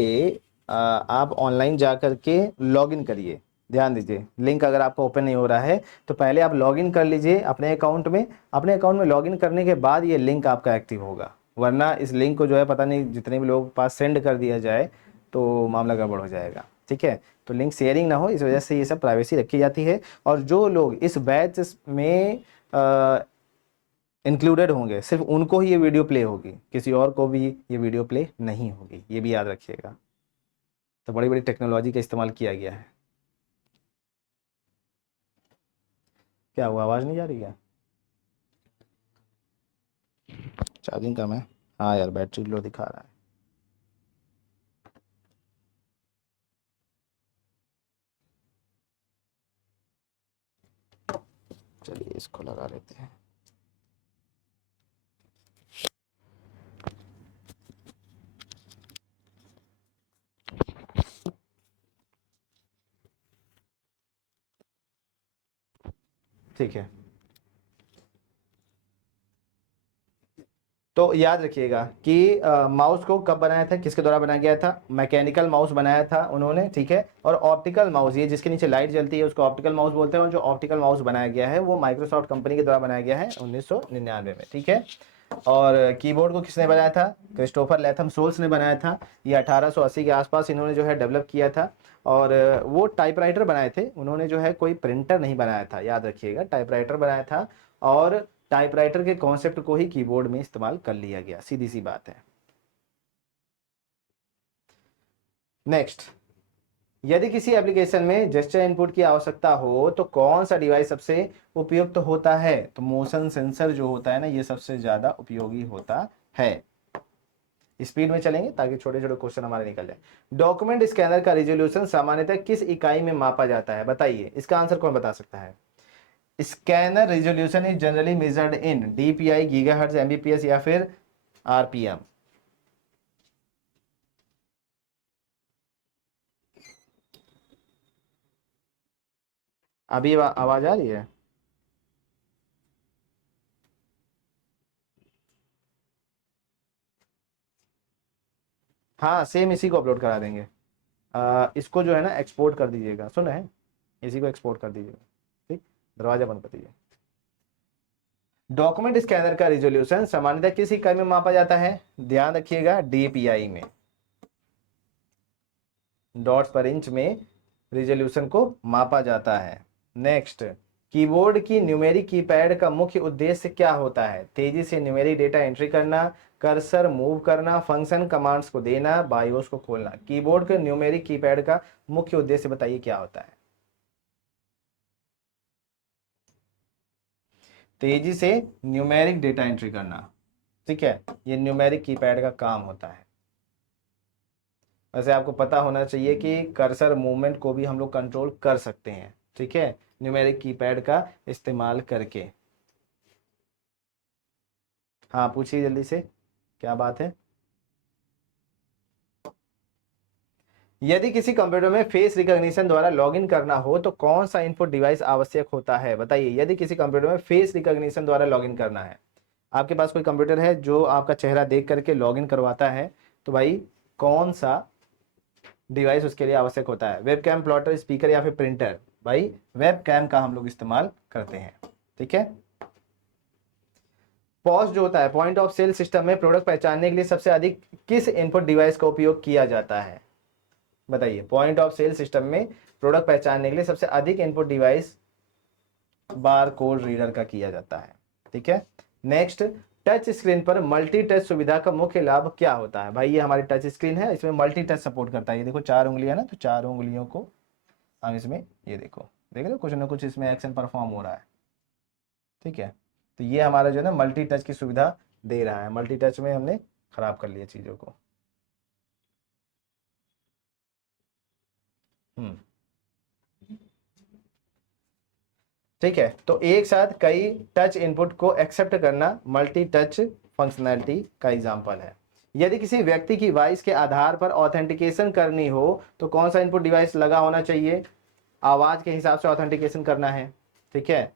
आप ऑनलाइन जा करके लॉगिन करिए। ध्यान दीजिए, लिंक अगर आपका ओपन नहीं हो रहा है तो पहले आप लॉगिन कर लीजिए अपने अकाउंट में। अपने अकाउंट में लॉगिन करने के बाद ये लिंक आपका एक्टिव होगा, वरना इस लिंक को जो है पता नहीं जितने भी लोगों के पास सेंड कर दिया जाए तो मामला गड़बड़ हो जाएगा। ठीक है, तो लिंक शेयरिंग ना हो, इस वजह से ये सब प्राइवेसी रखी जाती है। और जो लोग इस बैच में इंक्लूडेड होंगे सिर्फ उनको ही ये वीडियो प्ले होगी, किसी और को भी ये वीडियो प्ले नहीं होगी, ये भी याद रखिएगा। तो बड़ी बड़ी टेक्नोलॉजी का इस्तेमाल किया गया है। क्या हुआ, आवाज़ नहीं जा रही है? चार्जिंग कम है। हाँ यार, बैटरी लो दिखा रहा है। चलिए इसको लगा लेते हैं। ठीक है, तो याद रखिएगा कि माउस को कब बनाया था, किसके द्वारा बनाया गया था? मैकेनिकल माउस बनाया था उन्होंने। ठीक है, और ऑप्टिकल माउस, ये जिसके नीचे लाइट जलती है उसको ऑप्टिकल माउस बोलते हैं, और जो ऑप्टिकल माउस बनाया गया है वो माइक्रोसॉफ्ट कंपनी के द्वारा बनाया गया है 1999 में। ठीक है, और कीबोर्ड को किसने बनाया था? क्रिस्टोफर लैथम सोल्स ने बनाया था। ये 1880 के आसपास इन्होंने जो है डेवलप किया था। और वो टाइपराइटर बनाए थे उन्होंने, जो है कोई प्रिंटर नहीं बनाया था, याद रखिएगा, टाइपराइटर बनाया था। और टाइपराइटर के कॉन्सेप्ट को ही कीबोर्ड में इस्तेमाल कर लिया गया, सीधी सी बात है। नेक्स्ट, यदि किसी एप्लीकेशन में जेस्चर इनपुट की आवश्यकता हो तो कौन सा डिवाइस सबसे उपयुक्त होता है? तो मोशन सेंसर जो होता है ना, ये सबसे ज्यादा उपयोगी होता है। स्पीड में चलेंगे ताकि छोटे छोटे क्वेश्चन हमारे निकल जाए। डॉक्यूमेंट स्कैनर का रिजोल्यूशन सामान्यतः किस इकाई में मापा जाता है? बताइए, इसका आंसर कौन बता सकता है? Scanner resolution is generally measured in DPI, gigahertz, Mbps या फिर आरपीएम। अभी आवाज आ रही है? हाँ सेम इसी को अपलोड करा देंगे। इसको जो है ना एक्सपोर्ट कर दीजिएगा, सुन है, इसी को एक्सपोर्ट कर दीजिएगा। ठीक, दरवाजा बंद कर दीजिए। डॉक्यूमेंट स्कैनर का रिजोल्यूशन सामान्यतः किस इकाई में मापा जाता है? ध्यान रखिएगा, डीपीआई में, डॉट्स पर इंच में रिजोल्यूशन को मापा जाता है। नेक्स्ट, कीबोर्ड की न्यूमेरिक कीपैड का मुख्य उद्देश्य क्या होता है? तेजी से न्यूमेरिक डेटा एंट्री करना, कर्सर मूव करना, फंक्शन कमांड्स को देना, बायोस को खोलना। कीबोर्ड के न्यूमेरिक कीपैड का मुख्य उद्देश्य बताइए क्या होता है? तेजी से न्यूमेरिक डेटा एंट्री करना। ठीक है, ये न्यूमेरिक कीपैड का काम होता है। वैसे आपको पता होना चाहिए कि कर्सर मूवमेंट को भी हम लोग कंट्रोल कर सकते हैं। ठीक है, न्यूमेरिक कीपैड का इस्तेमाल करके। हाँ पूछिए जल्दी से, क्या बात है। यदि किसी कंप्यूटर में फेस रिकॉग्निशन द्वारा लॉगिन करना हो तो कौन सा इनपुट डिवाइस आवश्यक होता है, बताइए। यदि किसी कंप्यूटर में फेस रिकॉग्निशन द्वारा लॉगिन करना है, आपके पास कोई कंप्यूटर है जो आपका चेहरा देख करके लॉगिन करवाता है, तो भाई कौन सा डिवाइस उसके लिए आवश्यक होता है। वेबकैम, प्लॉटर, स्पीकर या फिर प्रिंटर। भाई वेबकैम का हम लोग इस्तेमाल करते हैं, ठीक है। पॉस जो होता है, पॉइंट ऑफ सेल सिस्टम में प्रोडक्ट पहचानने के लिए सबसे अधिक किस इनपुट डिवाइस का उपयोग किया जाता है, बताइए। पॉइंट ऑफ सेल सिस्टम में प्रोडक्ट पहचानने के लिए सबसे अधिक input device bar code reader का किया जाता है, ठीक है। नेक्स्ट, टच स्क्रीन पर मल्टी टच सुविधा का मुख्य लाभ क्या होता है। भाई ये हमारी टच स्क्रीन है, इसमें मल्टी टच सपोर्ट करता है। ये देखो 4 उंगलियां ना, तो 4 उंगलियों को हम इसमें, ये देखो, देख रहे हो कुछ ना कुछ इसमें एक्शन परफॉर्म हो रहा है, ठीक है। तो ये हमारा जो है ना मल्टी टच की सुविधा दे रहा है। मल्टी टच में हमने खराब कर लिया चीज़ों को। हम्म, ठीक है। तो एक साथ कई टच इनपुट को एक्सेप्ट करना मल्टी टच फंक्शनैलिटी का एग्जांपल है। यदि किसी व्यक्ति की वॉइस के आधार पर ऑथेंटिकेशन करनी हो तो कौन सा इनपुट डिवाइस लगा होना चाहिए। आवाज के हिसाब से ऑथेंटिकेशन करना है, ठीक है।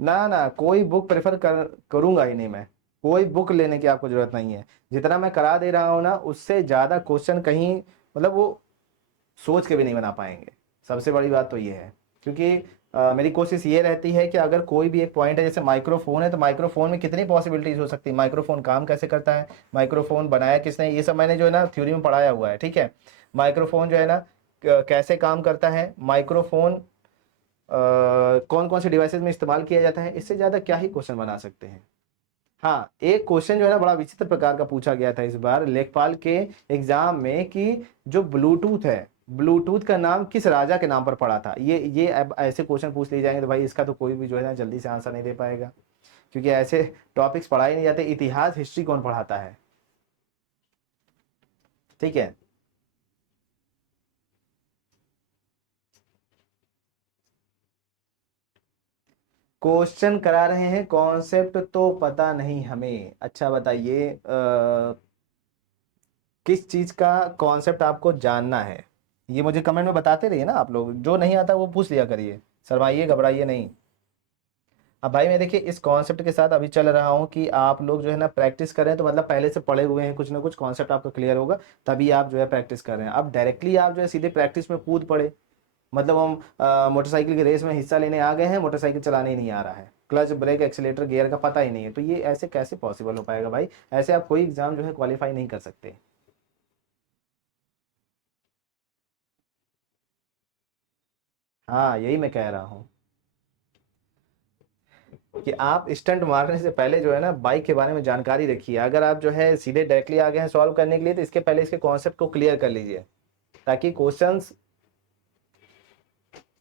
ना ना, कोई बुक प्रेफर करूंगा ही नहीं मैं। कोई बुक लेने की आपको जरूरत नहीं है। जितना मैं करा दे रहा हूं ना, उससे ज्यादा क्वेश्चन कहीं, मतलब वो सोच के भी नहीं बना पाएंगे। सबसे बड़ी बात तो ये है, क्योंकि मेरी कोशिश ये रहती है कि अगर कोई भी एक पॉइंट है, जैसे माइक्रोफोन है, तो माइक्रोफोन में कितनी पॉसिबिलिटीज हो सकती है। माइक्रोफोन काम कैसे करता है, माइक्रोफोन बनाया किसने, ये सब मैंने जो है ना थ्योरी में पढ़ाया हुआ है, ठीक है। माइक्रोफोन जो है ना कैसे काम करता है, माइक्रोफोन कौन कौन से डिवाइसेस में इस्तेमाल किया जाता है, इससे ज़्यादा क्या ही क्वेश्चन बना सकते हैं। हाँ, एक क्वेश्चन जो है ना बड़ा विचित्र प्रकार का पूछा गया था इस बार लेखपाल के एग्जाम में, कि जो ब्लूटूथ है, ब्लूटूथ का नाम किस राजा के नाम पर पड़ा था। ये अब ऐसे क्वेश्चन पूछ लिए जाएंगे तो भाई इसका तो कोई भी जो है ना जल्दी से आंसर नहीं दे पाएगा, क्योंकि ऐसे टॉपिक्स पढ़ाए नहीं जाते। इतिहास, हिस्ट्री कौन पढ़ाता है, ठीक है। क्वेश्चन करा रहे हैं, कॉन्सेप्ट तो पता नहीं हमें। अच्छा बताइए, किस चीज का कॉन्सेप्ट आपको जानना है, ये मुझे कमेंट में बताते रहिए ना। आप लोग जो नहीं आता वो पूछ लिया करिए, शर्माइए घबराइए नहीं। अब भाई मैं देखिए इस कॉन्सेप्ट के साथ अभी चल रहा हूँ कि आप लोग जो है ना प्रैक्टिस करें, तो मतलब पहले से पढ़े हुए हैं, कुछ ना कुछ कॉन्सेप्ट आपको क्लियर होगा, तभी आप जो है प्रैक्टिस कर रहे हैं। अब डायरेक्टली आप जो है सीधे प्रैक्टिस में कूद पड़े, मतलब हम मोटरसाइकिल की रेस में हिस्सा लेने आ गए हैं, मोटरसाइकिल चलाने ही नहीं आ रहा है, क्लच ब्रेक एक्सीलेटर गियर का पता ही नहीं है, तो ये ऐसे कैसे पॉसिबल हो पाएगा भाई। ऐसे आप कोई एग्जाम जो है क्वालिफाई नहीं कर सकते। हाँ यही मैं कह रहा हूँ कि आप स्टंट मारने से पहले जो है ना बाइक के बारे में जानकारी रखिए। अगर आप जो है सीधे डायरेक्टली आ गए हैं सॉल्व करने के लिए, तो इसके पहले इसके कॉन्सेप्ट को क्लियर कर लीजिए, ताकि क्वेश्चंस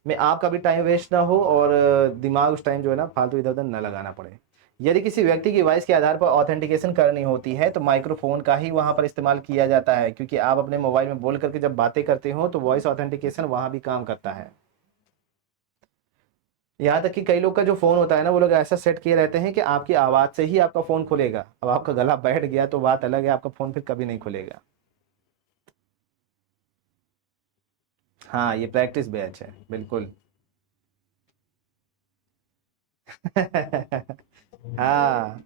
में आपका भी टाइम वेस्ट ना हो और दिमाग उस टाइम जो है ना फालतू इधर उधर न लगाना पड़े। यदि किसी व्यक्ति की वॉइस के आधार पर ऑथेंटिकेशन करनी होती है तो माइक्रोफोन का ही वहां पर इस्तेमाल किया जाता है, क्योंकि आप अपने मोबाइल में बोल करके जब बातें करते हो तो वॉइस ऑथेंटिकेशन वहां भी काम करता है। यहाँ तक कि कई लोग का जो फोन होता है ना, वो लोग ऐसा सेट किए रहते हैं कि आपकी आवाज से ही आपका फोन खुलेगा। अब आपका गला बैठ गया तो बात अलग है, आपका फोन फिर कभी नहीं खुलेगा। हाँ ये प्रैक्टिस बैच है बिल्कुल। हाँ,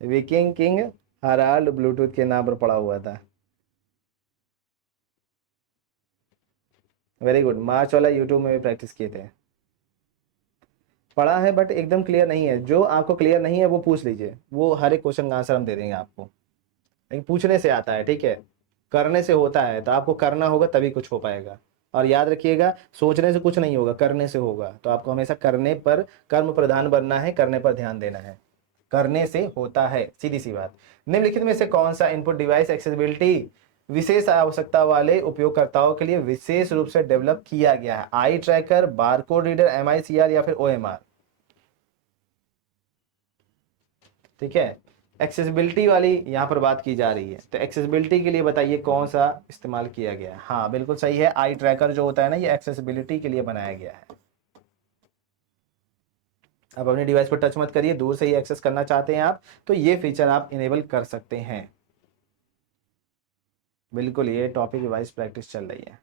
विकिंग किंग हराल्ड ब्लूटूथ के नाम पर पड़ा हुआ था। वेरी गुड, मार्च वाला यूट्यूब में भी प्रैक्टिस किए थे। पढ़ा है बट एकदम क्लियर नहीं है। जो आपको क्लियर नहीं है वो पूछ लीजिए, वो हर एक क्वेश्चन का आंसर हम दे देंगे आपको। लेकिन पूछने से आता है, ठीक है, करने से होता है। तो आपको करना होगा तभी कुछ हो पाएगा। और याद रखिएगा, सोचने से कुछ नहीं होगा, करने से होगा। तो आपको हमेशा करने पर, कर्म प्रधान बनना है, करने पर ध्यान देना है। करने से होता है, सीधी सी बात। निम्नलिखित में से कौन सा इनपुट डिवाइस एक्सेसिबिलिटी विशेष आवश्यकता वाले उपयोगकर्ताओं के लिए विशेष रूप से डेवलप किया गया है। Eye tracker, barcode reader, MICR या फिर OMR, ठीक है। एक्सेसिबिलिटी वाली यहाँ पर बात की जा रही है, तो एक्सेसिबिलिटी के लिए बताइए कौन सा इस्तेमाल किया गया है। हाँ बिल्कुल सही है, आई ट्रैकर जो होता है ना ये एक्सेसिबिलिटी के लिए बनाया गया है। अब अपने डिवाइस पर टच मत करिए, दूर से ही एक्सेस करना चाहते हैं आप तो ये फीचर आप इनेबल कर सकते हैं। बिल्कुल, ये टॉपिक वाइज प्रैक्टिस चल रही है।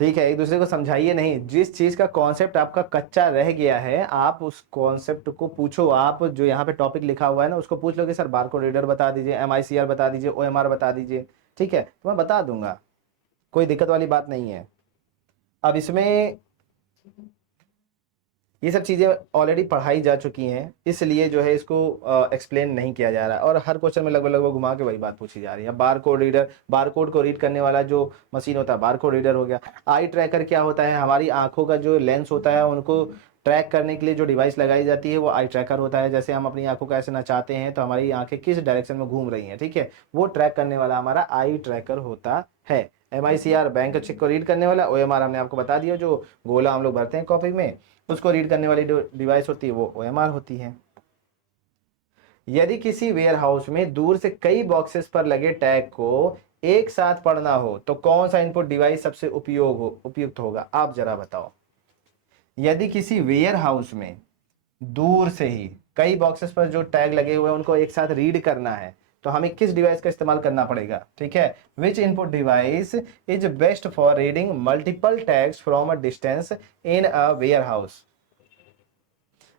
ठीक है, एक दूसरे को समझाइए नहीं, जिस चीज का कॉन्सेप्ट आपका कच्चा रह गया है आप उस कॉन्सेप्ट को पूछो। आप जो यहाँ पे टॉपिक लिखा हुआ है ना उसको पूछ लो कि सर बारकोड रीडर बता दीजिए, MICR बता दीजिए, OMR बता दीजिए, ठीक है, तो मैं बता दूंगा, कोई दिक्कत वाली बात नहीं है। अब इसमें ये सब चीज़ें ऑलरेडी पढ़ाई जा चुकी हैं, इसलिए जो है इसको एक्सप्लेन नहीं किया जा रहा है, और हर क्वेश्चन में लगभग लगभग घुमा के वही बात पूछी जा रही है। Bar code reader, bar code को रीड करने वाला जो मशीन होता है बार कोड रीडर हो गया। आई ट्रैकर क्या होता है, हमारी आंखों का जो लेंस होता है उनको ट्रैक करने के लिए जो डिवाइस लगाई जाती है वो आई ट्रैकर होता है। जैसे हम अपनी आंखों का ऐसे नचाते हैं तो हमारी आंखें किस डायरेक्शन में घूम रही हैं, ठीक है, वो ट्रैक करने वाला हमारा आई ट्रैकर होता है। MICR बैंक चेक को रीड करने वाला, OMR हमने आपको बता दिया जो गोला हम लोग भरते हैं कॉपी में, उसको रीड करने वाली जो डिवाइस होती है वो OMR होती है। यदि किसी वेयर हाउस में दूर से कई बॉक्सेस पर लगे टैग को एक साथ पढ़ना हो तो कौन सा इनपुट डिवाइस सबसे उपयुक्त होगा, आप जरा बताओ। यदि किसी वेयर हाउस में दूर से ही कई बॉक्सेस पर जो टैग लगे हुए हैं उनको एक साथ रीड करना है तो हमें किस डिवाइस का इस्तेमाल करना पड़ेगा, ठीक है। Which input device is best for reading multiple tags from a distance in a warehouse.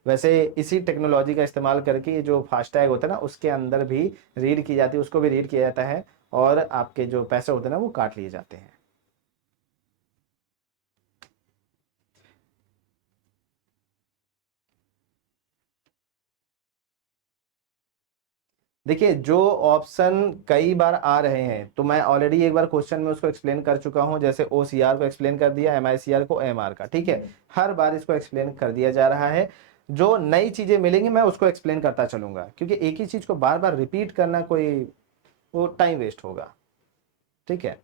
वैसे इसी टेक्नोलॉजी का इस्तेमाल करके ये जो फास्टैग होता है ना उसके अंदर भी रीड की जाती है, उसको भी रीड किया जाता है और आपके जो पैसे होते हैं ना वो काट लिए जाते हैं। देखिए जो ऑप्शन कई बार आ रहे हैं तो मैं ऑलरेडी एक बार क्वेश्चन में उसको एक्सप्लेन कर चुका हूं, जैसे OCR को एक्सप्लेन कर दिया, MICR को OMR का, ठीक है, हर बार इसको एक्सप्लेन कर दिया जा रहा है। जो नई चीजें मिलेंगी मैं उसको एक्सप्लेन करता चलूंगा, क्योंकि एक ही चीज को बार बार रिपीट करना कोई वो टाइम वेस्ट होगा, ठीक है।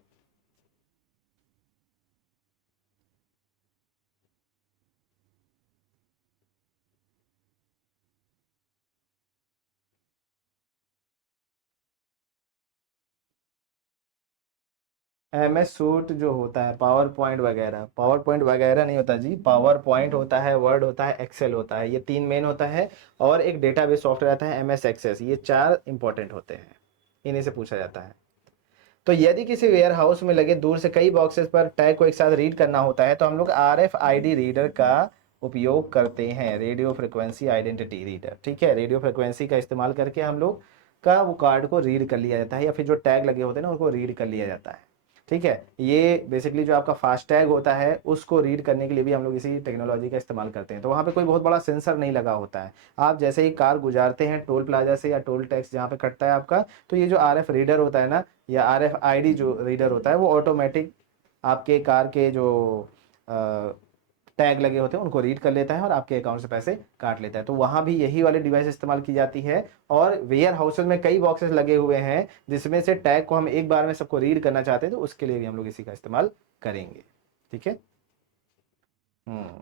MS सूट जो होता है, पावर पॉइंट वगैरह नहीं होता जी, पावर पॉइंट होता है, वर्ड होता है, एक्सेल होता है, ये तीन मेन होता है, और एक डेटाबेस सॉफ्टवेयर आता है MS एक्सेस, ये चार इंपॉर्टेंट होते हैं, इन्हीं से पूछा जाता है। तो यदि किसी वेयर हाउस में लगे दूर से कई बॉक्सेस पर टैग को एक साथ रीड करना होता है तो हम लोग RFID रीडर का उपयोग करते हैं, रेडियो फ्रिक्वेंसी आइडेंटिटी रीडर, ठीक है, रेडियो फ्रिक्वेंसी का इस्तेमाल करके हम लोग का वो कार्ड को रीड कर लिया जाता है, या फिर जो टैग लगे होते हैं ना उनको रीड कर लिया जाता है, ठीक है। ये बेसिकली जो आपका फास्ट टैग होता है उसको रीड करने के लिए भी हम लोग इसी टेक्नोलॉजी का इस्तेमाल करते हैं। तो वहाँ पे कोई बहुत बड़ा सेंसर नहीं लगा होता है, आप जैसे ही कार गुजारते हैं टोल प्लाजा से या टोल टैक्स जहाँ पे कटता है आपका, तो ये जो RF रीडर होता है ना या RFID जो रीडर होता है वो ऑटोमेटिक आपके कार के जो टैग लगे होते हैं उनको रीड कर लेता है और आपके अकाउंट से पैसे काट लेता है। तो वहां भी यही वाली डिवाइस इस्तेमाल की जाती है, और वेयर हाउसेज में कई बॉक्सेस लगे हुए हैं जिसमें से टैग को हम एक बार में सबको रीड करना चाहते हैं तो उसके लिए भी हम लोग इसी का इस्तेमाल करेंगे, ठीक है। Hmm,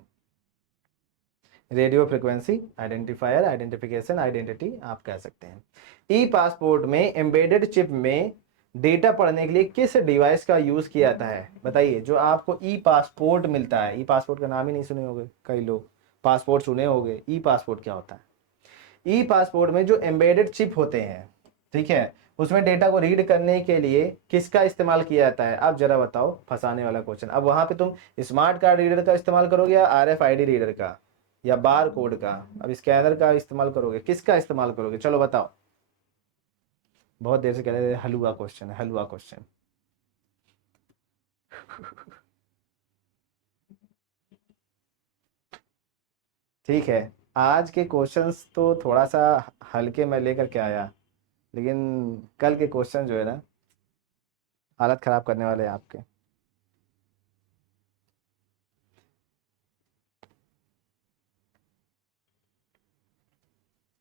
radio frequency identifier, identification, identity आप कह सकते हैं। ई पासपोर्ट में एम्बेडेड चिप में डेटा पढ़ने के लिए किस डिवाइस का यूज किया जाता है, बताइए। जो आपको ई पासपोर्ट मिलता है, ई पासपोर्ट का नाम ही नहीं सुने होंगे कई लोग, पासपोर्ट सुने होंगे, ई पासपोर्ट क्या होता है। ई पासपोर्ट में जो एम्बेडेड चिप होते हैं, ठीक है, उसमें डेटा को रीड करने के लिए किसका इस्तेमाल किया जाता है, आप जरा बताओ, फंसाने वाला क्वेश्चन। अब वहां पे तुम स्मार्ट कार्ड रीडर का इस्तेमाल करोगे या RFID रीडर का या बार कोड का, अब स्कैनर का इस्तेमाल करोगे, किसका इस्तेमाल करोगे, चलो बताओ। बहुत देर से कह रहे थे हलवा क्वेश्चन है, हलवा क्वेश्चन। ठीक है, आज के क्वेश्चंस तो थोड़ा सा हल्के में लेकर के आया, लेकिन कल के क्वेश्चन जो है ना हालत खराब करने वाले हैं आपके।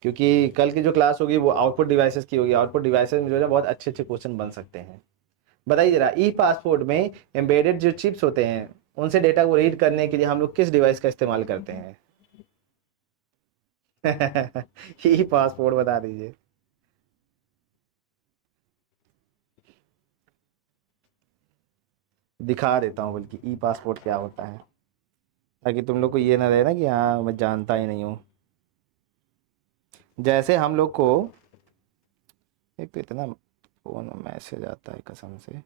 क्योंकि कल की जो क्लास होगी वो आउटपुट डिवाइसेस की होगी, आउटपुट डिवाइसेस में जो है ना बहुत अच्छे अच्छे क्वेश्चन बन सकते हैं। बताइए जरा, ई पासपोर्ट में एम्बेडेड जो चिप्स होते हैं उनसे डेटा को रीड करने के लिए हम लोग किस डिवाइस का इस्तेमाल करते हैं? ई पासपोर्ट बता दीजिए। दिखा देता हूँ बल्कि ई पासपोर्ट क्या होता है, ताकि तुम लोग को ये ना रहे ना कि हाँ मैं जानता ही नहीं हूँ। जैसे हम लोग को एक तो इतना फोन मैसेज आता है कसम से।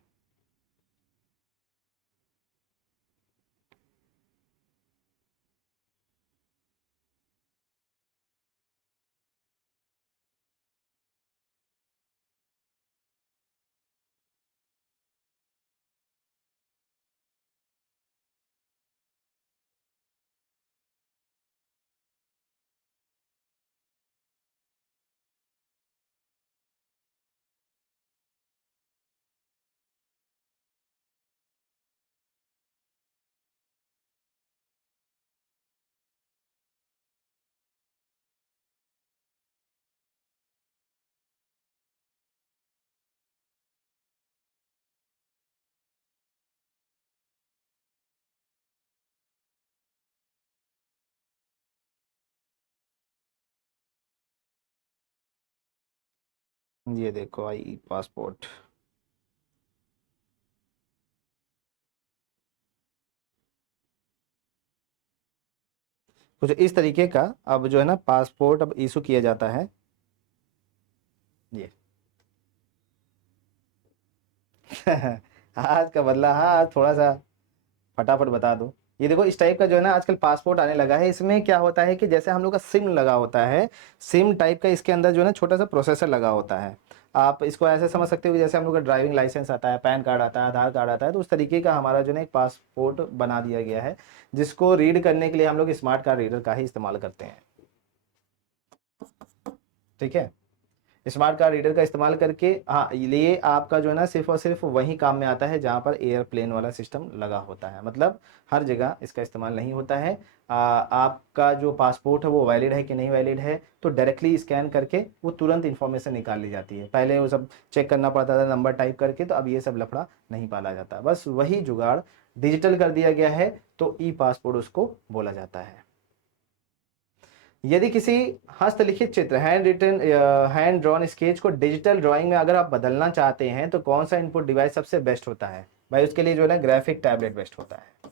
ये देखो आई ई पासपोर्ट। कुछ इस तरीके का अब जो है ना पासपोर्ट अब इशू किया जाता है। ये आज का बदला, हाँ आज थोड़ा सा फटाफट बता दो। ये देखो इस टाइप का जो है ना आजकल पासपोर्ट आने लगा है। इसमें क्या होता है कि जैसे हम लोग का सिम लगा होता है, सिम टाइप का इसके अंदर जो है ना छोटा सा प्रोसेसर लगा होता है। आप इसको ऐसे समझ सकते हो कि जैसे हम लोग का ड्राइविंग लाइसेंस आता है, पैन कार्ड आता है, आधार कार्ड आता है, तो उस तरीके का हमारा जो है ना एक पासपोर्ट बना दिया गया है, जिसको रीड करने के लिए हम लोग स्मार्ट कार्ड रीडर का ही इस्तेमाल करते हैं। ठीक है, स्मार्ट कार रीडर का इस्तेमाल करके, हाँ ये आपका जो है ना सिर्फ और सिर्फ वही काम में आता है जहाँ पर एयरप्लेन वाला सिस्टम लगा होता है। मतलब हर जगह इसका इस्तेमाल नहीं होता है। आपका जो पासपोर्ट है वो वैलिड है कि नहीं वैलिड है, तो डायरेक्टली स्कैन करके वो तुरंत इन्फॉर्मेशन निकाल ली जाती है। पहले वो सब चेक करना पड़ता था नंबर टाइप करके, तो अब ये सब लफड़ा नहीं पाला जाता। बस वही जुगाड़ डिजिटल कर दिया गया है, तो ई पासपोर्ट उसको बोला जाता है। यदि किसी हस्तलिखित चित्र, hand written, hand drawn sketch को डिजिटल ड्राइंग में अगर आप बदलना चाहते हैं तो कौन सा इनपुट डिवाइस सबसे बेस्ट होता है? भाई उसके लिए जो है ना ग्राफिक टैबलेट बेस्ट होता है।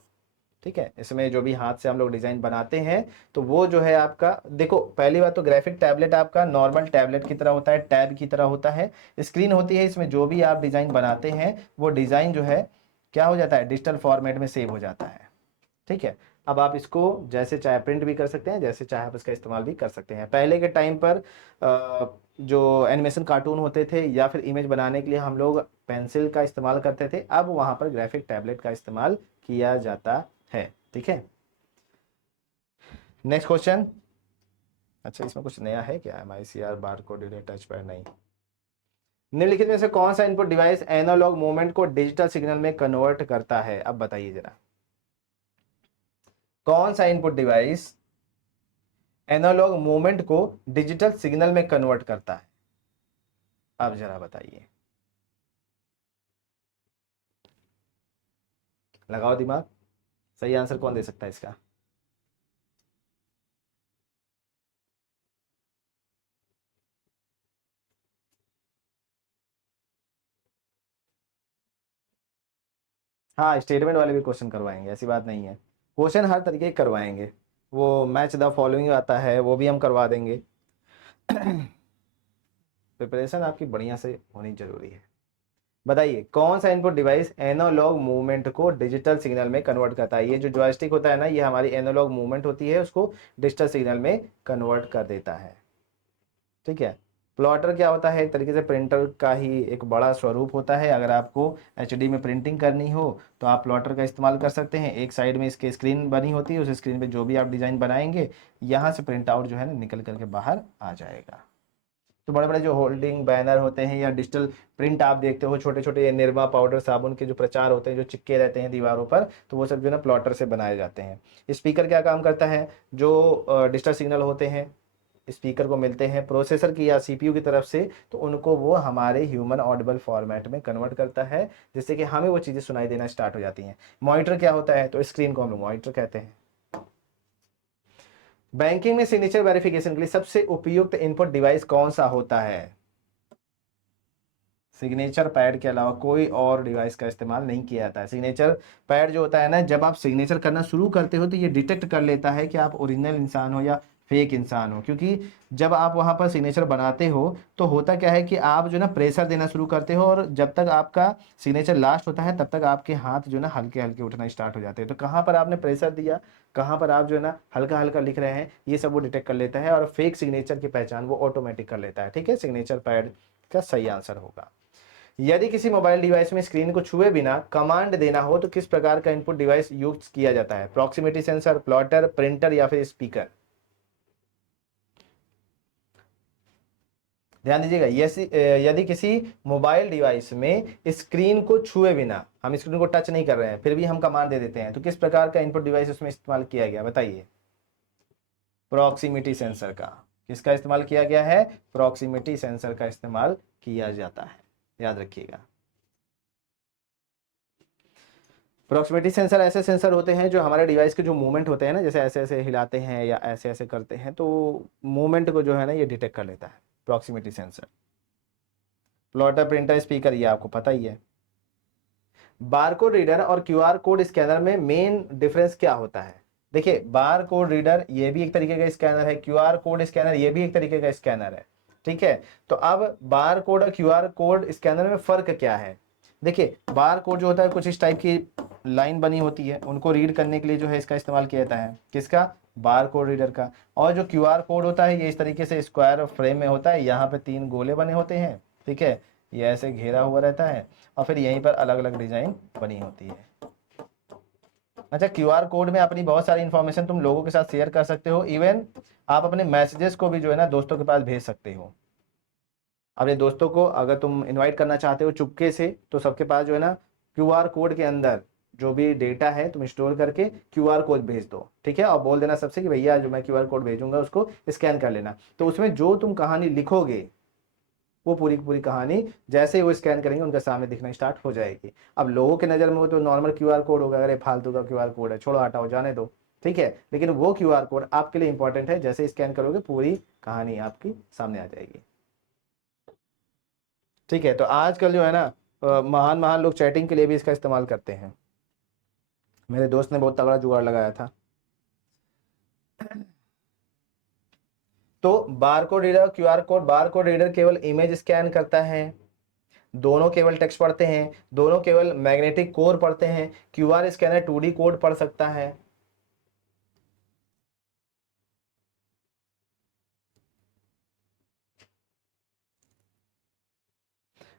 ठीक है, इसमें जो भी हाथ से हम लोग डिजाइन बनाते हैं तो वो जो है आपका, देखो पहली बात तो ग्राफिक टैबलेट आपका नॉर्मल टैबलेट की तरह होता है, टैब की तरह होता है। स्क्रीन होती है, इसमें जो भी आप डिजाइन बनाते हैं वो डिजाइन जो है क्या हो जाता है, डिजिटल फॉर्मेट में सेव हो जाता है। ठीक है, अब आप इसको जैसे चाहे प्रिंट भी कर सकते हैं, जैसे चाहे आप इसका इस्तेमाल भी कर सकते हैं। पहले के टाइम पर जो एनिमेशन कार्टून होते थे या फिर इमेज बनाने के लिए हम लोग पेंसिल का इस्तेमाल करते थे, अब वहां पर ग्राफिक टैबलेट का इस्तेमाल किया जाता है। ठीक है, नेक्स्ट क्वेश्चन। अच्छा इसमें कुछ नया है क्या? MICR bar code delay touch pad नहीं। निम्नलिखित में से कौन सा इनपुट डिवाइस एनालॉग मूवमेंट को डिजिटल सिग्नल में कन्वर्ट करता है? अब बताइए जरा, कौन सा इनपुट डिवाइस एनालॉग मूवमेंट को डिजिटल सिग्नल में कन्वर्ट करता है? आप जरा बताइए, लगाओ दिमाग। सही आंसर कौन दे सकता है इसका? हाँ स्टेटमेंट वाले भी क्वेश्चन करवाएंगे, ऐसी बात नहीं है। क्वेश्चन हर तरीके के करवाएंगे। वो मैच द फॉलोइंग आता है, वो भी हम करवा देंगे। प्रिपरेशन आपकी बढ़िया से होनी जरूरी है। बताइए कौन सा इनपुट डिवाइस एनालॉग मूवमेंट को डिजिटल सिग्नल में कन्वर्ट करता है? ये जो जॉयस्टिक होता है ना, ये हमारी एनालॉग मूवमेंट होती है, उसको डिजिटल सिग्नल में कन्वर्ट कर देता है। ठीक है, प्लॉटर क्या होता है? एक तरीके से प्रिंटर का ही एक बड़ा स्वरूप होता है। अगर आपको एचडी में प्रिंटिंग करनी हो तो आप प्लॉटर का इस्तेमाल कर सकते हैं। एक साइड में इसके स्क्रीन बनी होती है, उस स्क्रीन पे जो भी आप डिजाइन बनाएंगे यहाँ से प्रिंट आउट जो है ना निकल करके बाहर आ जाएगा। तो बड़े बड़े जो होल्डिंग बैनर होते हैं या डिजिटल प्रिंट आप देखते हो, छोटे छोटे निरमा पाउडर साबुन के जो प्रचार होते हैं जो चिपके रहते हैं दीवारों पर, तो वो सब जो है ना प्लॉटर से बनाए जाते हैं। स्पीकर क्या काम करता है? जो डिजिटल सिग्नल होते हैं स्पीकर को मिलते हैं प्रोसेसर की या सीपीयू की तरफ से, तो उनको वो हमारे ह्यूमन ऑडिबल फॉर्मेट में कन्वर्ट करता है, जिससे कि हमें वो चीज़ें सुनाई देना स्टार्ट हो जाती हैं। मॉनिटर क्या होता है, तो स्क्रीन को हम लोग मॉनिटर कहते हैं। बैंकिंग में सिग्नेचर वेरिफिकेशन के लिए सबसे उपयुक्त इनपुट डिवाइस कौन सा होता है? सिग्नेचर पैड के अलावा कोई और डिवाइस का इस्तेमाल नहीं किया जाता है। सिग्नेचर पैड जो होता है ना, जब आप सिग्नेचर करना शुरू करते हो तो ये डिटेक्ट कर लेता है कि आप ओरिजिनल इंसान हो या फेक इंसान हो, क्योंकि जब आप वहाँ पर सिग्नेचर बनाते हो तो होता क्या है कि आप जो ना प्रेशर देना शुरू करते हो, और जब तक आपका सिग्नेचर लास्ट होता है तब तक आपके हाथ जो ना हल्के हल्के उठना स्टार्ट हो जाते हैं। तो कहाँ पर आपने प्रेशर दिया, कहाँ पर आप जो है ना हल्का हल्का लिख रहे हैं, ये सब वो डिटेक्ट कर लेता है, और फेक सिग्नेचर की पहचान वो ऑटोमेटिक कर लेता है। ठीक है, सिग्नेचर पैड का सही आंसर होगा। यदि किसी मोबाइल डिवाइस में स्क्रीन को छुए बिना कमांड देना हो तो किस प्रकार का इनपुट डिवाइस यूज किया जाता है? प्रॉक्सिमिटी सेंसर, प्लॉटर, प्रिंटर या फिर स्पीकर? ध्यान दीजिएगा, यदि किसी मोबाइल डिवाइस में स्क्रीन को छुए बिना, हम स्क्रीन को टच नहीं कर रहे हैं, फिर भी हम कमांड दे देते हैं, तो किस प्रकार का इनपुट डिवाइस उसमें इस्तेमाल किया गया, बताइए? प्रॉक्सिमिटी सेंसर का। किसका इस्तेमाल किया गया है? प्रॉक्सिमिटी सेंसर का इस्तेमाल किया जाता है, याद रखिएगा। प्रॉक्सिमिटी सेंसर ऐसे सेंसर होते हैं जो हमारे डिवाइस के जो मूवमेंट होते हैं ना, जैसे ऐसे ऐसे हिलाते हैं या ऐसे ऐसे करते हैं, तो मूवमेंट को जो है ना ये डिटेक्ट कर लेता है proximity sensor. Plotter, printer, speaker, ये आपको पता ही है। बारकोड रीडर और क्यूआर कोड स्कैनर में मेन डिफरेंस क्या होता है? देखिए, बार कोड रीडर ये भी एक तरीके का स्कैनर है, क्यूआर कोड स्कैनर ये भी एक तरीके का स्कैनर है। ठीक है, तो अब बार कोड और क्यूआर कोड स्कैनर में फर्क क्या है? देखिए, बार कोड जो होता है कुछ इस टाइप की लाइन बनी होती है, उनको रीड करने के लिए जो है इसका इस्तेमाल किया जाता है, किसका? बार कोड रीडर का। और जो क्यूआर कोड होता है ये इस तरीके से स्क्वायर फ्रेम में होता है, यहाँ पे 3 गोले बने होते हैं। ठीक है, ये ऐसे घेरा हुआ रहता है, और फिर यहीं पर अलग अलग डिजाइन बनी होती है। अच्छा, क्यूआर कोड में अपनी बहुत सारी इंफॉर्मेशन तुम लोगों के साथ शेयर कर सकते हो, इवन आप अपने मैसेजेस को भी जो है ना दोस्तों के पास भेज सकते हो। अपने दोस्तों को अगर तुम इनवाइट करना चाहते हो चुपके से, तो सबके पास जो है ना क्यूआर कोड के अंदर जो भी डेटा है तुम स्टोर करके क्यूआर कोड भेज दो। ठीक है, और बोल देना सबसे कि भैया जो मैं क्यूआर कोड भेजूंगा उसको स्कैन कर लेना। तो उसमें जो तुम कहानी लिखोगे वो पूरी की पूरी कहानी जैसे ही वो स्कैन करेंगे उनके सामने दिखना स्टार्ट हो जाएगी। अब लोगों के नज़र में वो तो नॉर्मल क्यूआर कोड होगा, अरे फालतू का क्यूआर कोड है, छोड़ो हटाओ जाने दो। ठीक है, लेकिन वो क्यूआर कोड आपके लिए इंपॉर्टेंट है, जैसे स्कैन करोगे पूरी कहानी आपकी सामने आ जाएगी। ठीक है, तो आजकल जो है ना महान महान लोग चैटिंग के लिए भी इसका इस्तेमाल करते हैं। मेरे दोस्त ने बहुत तगड़ा जुगाड़ लगाया था। तो barcode reader, QR code, barcode reader केवल इमेज स्कैन करता है, दोनों केवल टेक्स्ट पढ़ते हैं, दोनों केवल मैग्नेटिक कोर पढ़ते हैं। क्यूआर स्कैनर 2D कोड पढ़ सकता है।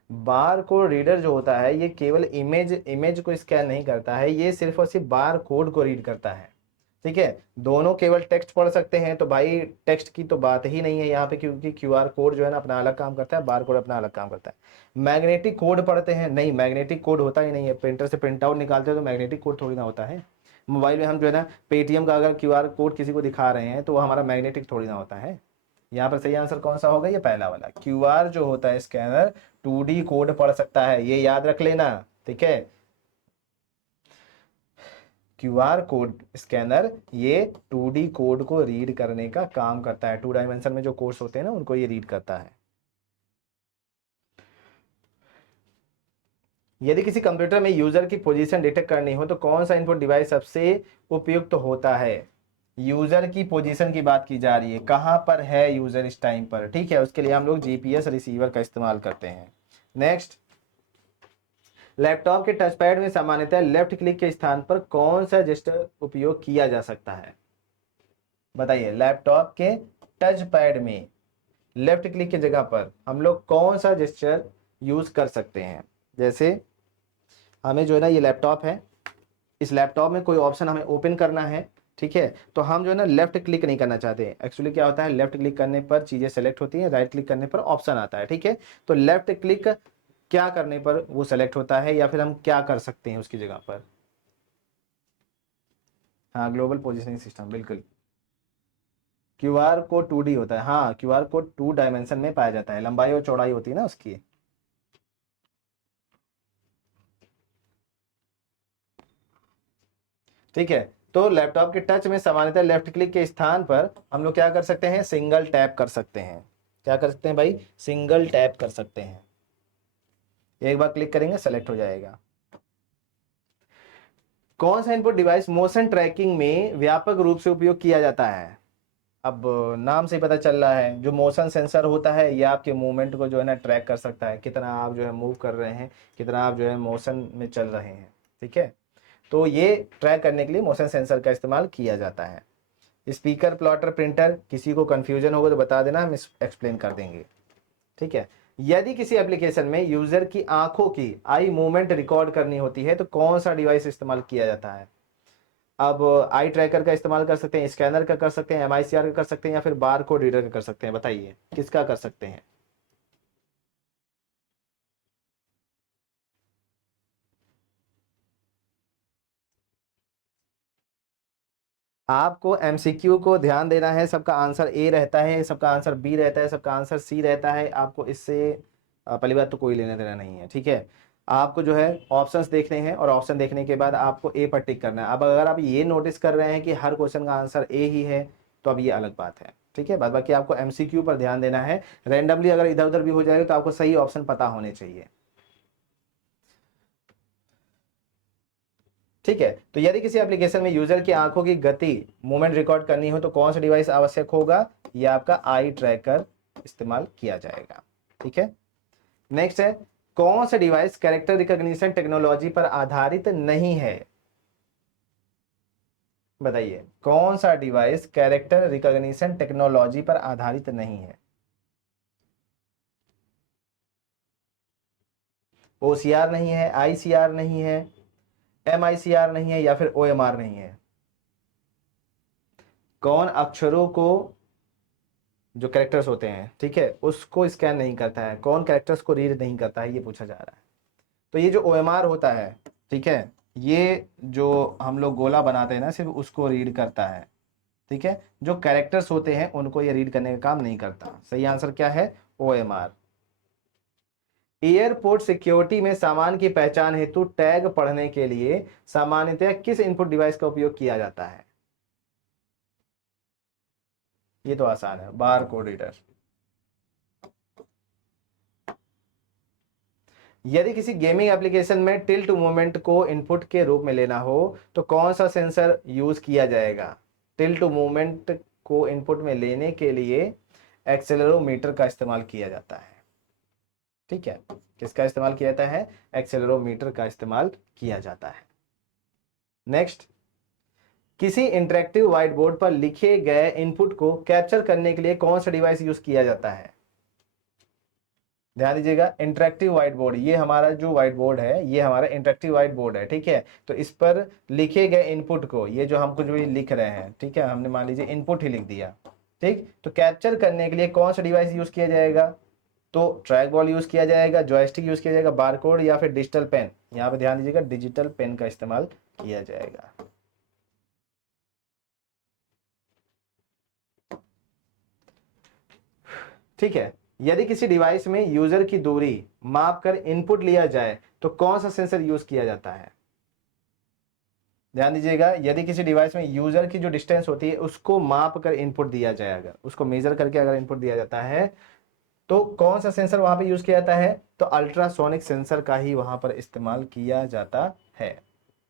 बार कोड रीडर जो होता है ये केवल इमेज को स्कैन नहीं करता है, ये सिर्फ और सिर्फ बार कोड को रीड करता है। ठीक है, दोनों केवल टेक्स्ट पढ़ सकते हैं, तो भाई टेक्स्ट की तो बात ही नहीं है यहाँ पे, क्योंकि क्यूआर कोड जो है ना अपना अलग काम करता है, बार कोड अपना अलग काम करता है। मैग्नेटिक कोड पढ़ते हैं, नहीं मैग्नेटिक कोड होता ही नहीं है, प्रिंटर से प्रिंट आउट निकालते हो तो मैग्नेटिक कोड थोड़ी ना होता है। मोबाइल में हम जो है ना पेटीएम का अगर क्यूआर कोड किसी को दिखा रहे हैं तो वो हमारा मैग्नेटिक थोड़ी ना होता है। यहाँ पर सही आंसर कौन सा होगा? ये पहला वाला, क्यूआर जो होता है स्कैनर 2D कोड पढ़ सकता है, ये याद रख लेना। ठीक है, क्यूआर कोड स्कैनर ये 2D कोड को रीड करने का काम करता है, 2 डायमेंशन में जो कोड्स होते हैं ना उनको ये रीड करता है। यदि किसी कंप्यूटर में यूजर की पोजीशन डिटेक्ट करनी हो तो कौन सा इनपुट डिवाइस सबसे उपयुक्त होता है? यूजर की पोजीशन की बात की जा रही है, कहां पर है यूजर इस टाइम पर। ठीक है, उसके लिए हम लोग जीपीएस रिसीवर का इस्तेमाल करते हैं। नेक्स्ट, लैपटॉप के टच पैड में सामान्यतः लेफ्ट क्लिक के स्थान पर कौन सा जेस्चर उपयोग किया जा सकता है? बताइए, लैपटॉप के टच पैड में लेफ्ट क्लिक की जगह पर हम लोग कौन सा जेस्चर यूज कर सकते हैं? जैसे हमें जो है ना ये लैपटॉप है, इस लैपटॉप में कोई ऑप्शन हमें ओपन करना है। ठीक है, तो हम जो है ना लेफ्ट क्लिक नहीं करना चाहते। एक्चुअली क्या होता है, लेफ्ट क्लिक करने पर चीजें सेलेक्ट होती हैं, राइट क्लिक करने पर ऑप्शन आता है। ठीक है, तो लेफ्ट क्लिक क्या करने पर वो सेलेक्ट होता है, या फिर हम क्या कर सकते हैं उसकी जगह पर? हाँ, ग्लोबल पोजिशनिंग सिस्टम, बिल्कुल। क्यूआर कोड 2D होता है, हाँ क्यूआर कोड 2 डायमेंशन में पाया जाता है, लंबाई और चौड़ाई होती है ना उसकी। ठीक है, तो लैपटॉप के टच में सामान्यतः लेफ्ट क्लिक के स्थान पर हम लोग क्या कर सकते हैं, सिंगल टैप कर सकते हैं। क्या कर सकते हैं भाई, सिंगल टैप कर सकते हैं। एक बार क्लिक करेंगे सेलेक्ट हो जाएगा। कौन सा इनपुट डिवाइस मोशन ट्रैकिंग में व्यापक रूप से उपयोग किया जाता है? अब नाम से ही पता चल रहा है, जो मोशन सेंसर होता है ये आपके मूवमेंट को जो है ना ट्रैक कर सकता है, कितना आप जो है मूव कर रहे हैं, कितना आप जो है मोशन में चल रहे हैं। ठीक है, तो ये ट्रैक करने के लिए मोशन सेंसर का इस्तेमाल किया जाता है। स्पीकर, प्लॉटर, प्रिंटर, किसी को कंफ्यूजन होगा तो बता देना, हम एक्सप्लेन कर देंगे। ठीक है, यदि किसी एप्लीकेशन में यूजर की आंखों की आई मूवमेंट रिकॉर्ड करनी होती है तो कौन सा डिवाइस इस्तेमाल किया जाता है? अब आई ट्रैकर का इस्तेमाल कर सकते हैं, स्कैनर का कर सकते हैं, एमआईसीआर का कर सकते हैं, या फिर बार कोड रीडर का कर सकते हैं, बताइए किसका कर सकते हैं? आपको एमसीक्यू को ध्यान देना है, सबका आंसर ए रहता है, सबका आंसर बी रहता है, सबका आंसर सी रहता है। आपको इससे पहली बात तो कोई लेना देना नहीं है। ठीक है, आपको जो है ऑप्शंस देखने हैं और ऑप्शन देखने के बाद आपको ए पर टिक करना है। अब अगर आप ये नोटिस कर रहे हैं कि हर क्वेश्चन का आंसर ए ही है तो अब ये अलग बात है। ठीक है, बाद बाकी आपको एमसीक्यू पर ध्यान देना है। रैंडमली अगर इधर उधर भी हो जाएगा तो आपको सही ऑप्शन पता होने चाहिए। ठीक है, तो यदि किसी एप्लीकेशन में यूजर की आंखों की गति मूवमेंट रिकॉर्ड करनी हो तो कौन सा डिवाइस आवश्यक होगा? यह आपका आई ट्रैकर इस्तेमाल किया जाएगा। ठीक है, नेक्स्ट है, कौन सा डिवाइस कैरेक्टर रिकॉग्निशन टेक्नोलॉजी पर आधारित नहीं है? बताइए कौन सा डिवाइस कैरेक्टर रिकॉग्निशन टेक्नोलॉजी पर आधारित नहीं है? ओसीआर नहीं है, आईसीआर नहीं है, एमआईसीआर नहीं है, या फिर ओएमआर नहीं है? कौन अक्षरों को, जो कैरेक्टर्स होते हैं ठीक है, उसको स्कैन नहीं करता है, कौन कैरेक्टर्स को रीड नहीं करता है, ये पूछा जा रहा है। तो ये जो ओएमआर होता है, ठीक है, ये जो हम लोग गोला बनाते हैं ना सिर्फ उसको रीड करता है। ठीक है, जो कैरेक्टर्स होते हैं उनको ये रीड करने का काम नहीं करता। सही आंसर क्या है? ओएमआर। एयरपोर्ट सिक्योरिटी में सामान की पहचान हेतु टैग पढ़ने के लिए सामान्यतः किस इनपुट डिवाइस का उपयोग किया जाता है? ये तो आसान है, बार कोड रीडर। यदि किसी गेमिंग एप्लीकेशन में टिल्ट मूवमेंट को इनपुट के रूप में लेना हो तो कौन सा सेंसर यूज किया जाएगा? टिल्ट मूवमेंट को इनपुट में लेने के लिए एक्सेलेरोमीटर का इस्तेमाल किया जाता है। ठीक है, किसका इस्तेमाल किया जाता है? एक्सेलेरोमीटर का इस्तेमाल किया जाता है। नेक्स्ट, किसी इंटरेक्टिव व्हाइट बोर्ड पर लिखे गए इनपुट को कैप्चर करने के लिए कौन सा डिवाइस यूज किया जाता है? ध्यान दीजिएगा, इंटरेक्टिव व्हाइट बोर्ड, ये हमारा जो व्हाइट बोर्ड है ये हमारा इंटरेक्टिव व्हाइट बोर्ड है। ठीक है, तो इस पर लिखे गए इनपुट को, ये जो हम कुछ भी लिख रहे हैं, ठीक है, हमने मान लीजिए इनपुट ही लिख दिया। ठीक, तो कैप्चर करने के लिए कौन सा डिवाइस यूज किया जाएगा? तो ट्रैक बॉल यूज किया जाएगा, जॉयस्टिक यूज किया जाएगा, बारकोड, या फिर डिजिटल पेन। यहाँ पे ध्यान दीजिएगा, डिजिटल पेन का इस्तेमाल किया जाएगा। ठीक है, यदि किसी डिवाइस में यूजर की दूरी माप कर इनपुट लिया जाए तो कौन सा सेंसर यूज किया जाता है? ध्यान दीजिएगा, यदि किसी डिवाइस में यूजर की जो डिस्टेंस होती है उसको माप कर इनपुट दिया जाए, अगर उसको मेजर करके अगर इनपुट दिया जाता है तो कौन सा सेंसर वहां पे यूज किया जाता है? तो अल्ट्रासोनिक सेंसर का ही वहां पर इस्तेमाल किया जाता है।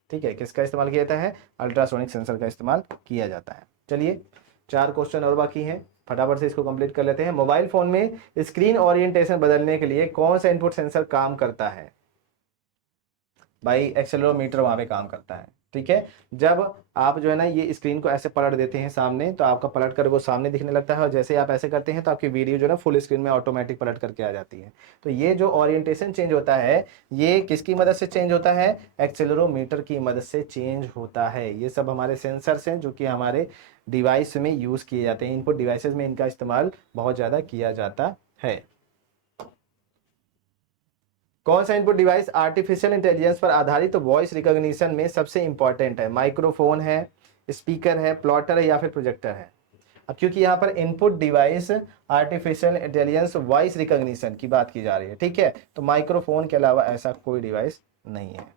ठीक है, किसका इस्तेमाल किया जाता है? अल्ट्रासोनिक सेंसर का इस्तेमाल किया जाता है। चलिए 4 क्वेश्चन और बाकी हैं, फटाफट से इसको कंप्लीट कर लेते हैं। मोबाइल फोन में स्क्रीन ओरिएंटेशन बदलने के लिए कौन सा इनपुट सेंसर काम करता है? भाई एक्सेलेरोमीटर वहां पे काम करता है। ठीक है, जब आप जो है ना ये स्क्रीन को ऐसे पलट देते हैं सामने तो आपका पलट कर वो सामने दिखने लगता है, और जैसे आप ऐसे करते हैं तो आपकी वीडियो जो है ना फुल स्क्रीन में ऑटोमेटिक पलट करके आ जाती है। तो ये जो ओरिएंटेशन चेंज होता है ये किसकी मदद से चेंज होता है? एक्सेलेरोमीटर की मदद से चेंज होता है। ये सब हमारे सेंसर्स हैं जो कि हमारे डिवाइस में यूज किए जाते हैं, इनपुट डिवाइसेस में इनका इस्तेमाल बहुत ज्यादा किया जाता है। कौन सा इनपुट डिवाइस आर्टिफिशियल इंटेलिजेंस पर आधारित वॉइस रिकॉग्निशन में सबसे इंपॉर्टेंट है? माइक्रोफोन है, स्पीकर है, प्लॉटर है, या फिर प्रोजेक्टर है? अब क्योंकि यहाँ पर input device artificial intelligence voice recognition की बात की जा रही है, ठीक है, तो माइक्रोफोन के अलावा ऐसा कोई डिवाइस नहीं है।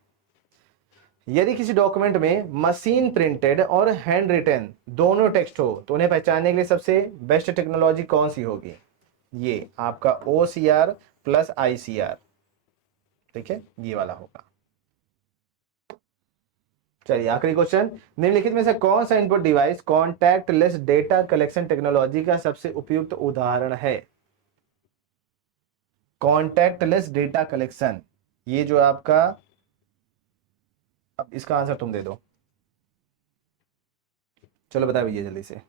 यदि किसी डॉक्यूमेंट में मशीन प्रिंटेड और हैंड रिटन दोनों टेक्स्ट हो तो उन्हें पहचानने के लिए सबसे बेस्ट टेक्नोलॉजी कौन सी होगी? ये आपका OCR प्लस ICR, ठीक है, ये वाला होगा। चलिए आखिरी क्वेश्चन, निम्नलिखित में से कौन सा input device contact less data collection technology का सबसे उपयुक्त उदाहरण है? कॉन्टैक्ट लेस डेटा कलेक्शन, ये जो आपका, अब इसका आंसर तुम दे दो, चलो बता भैया जल्दी से।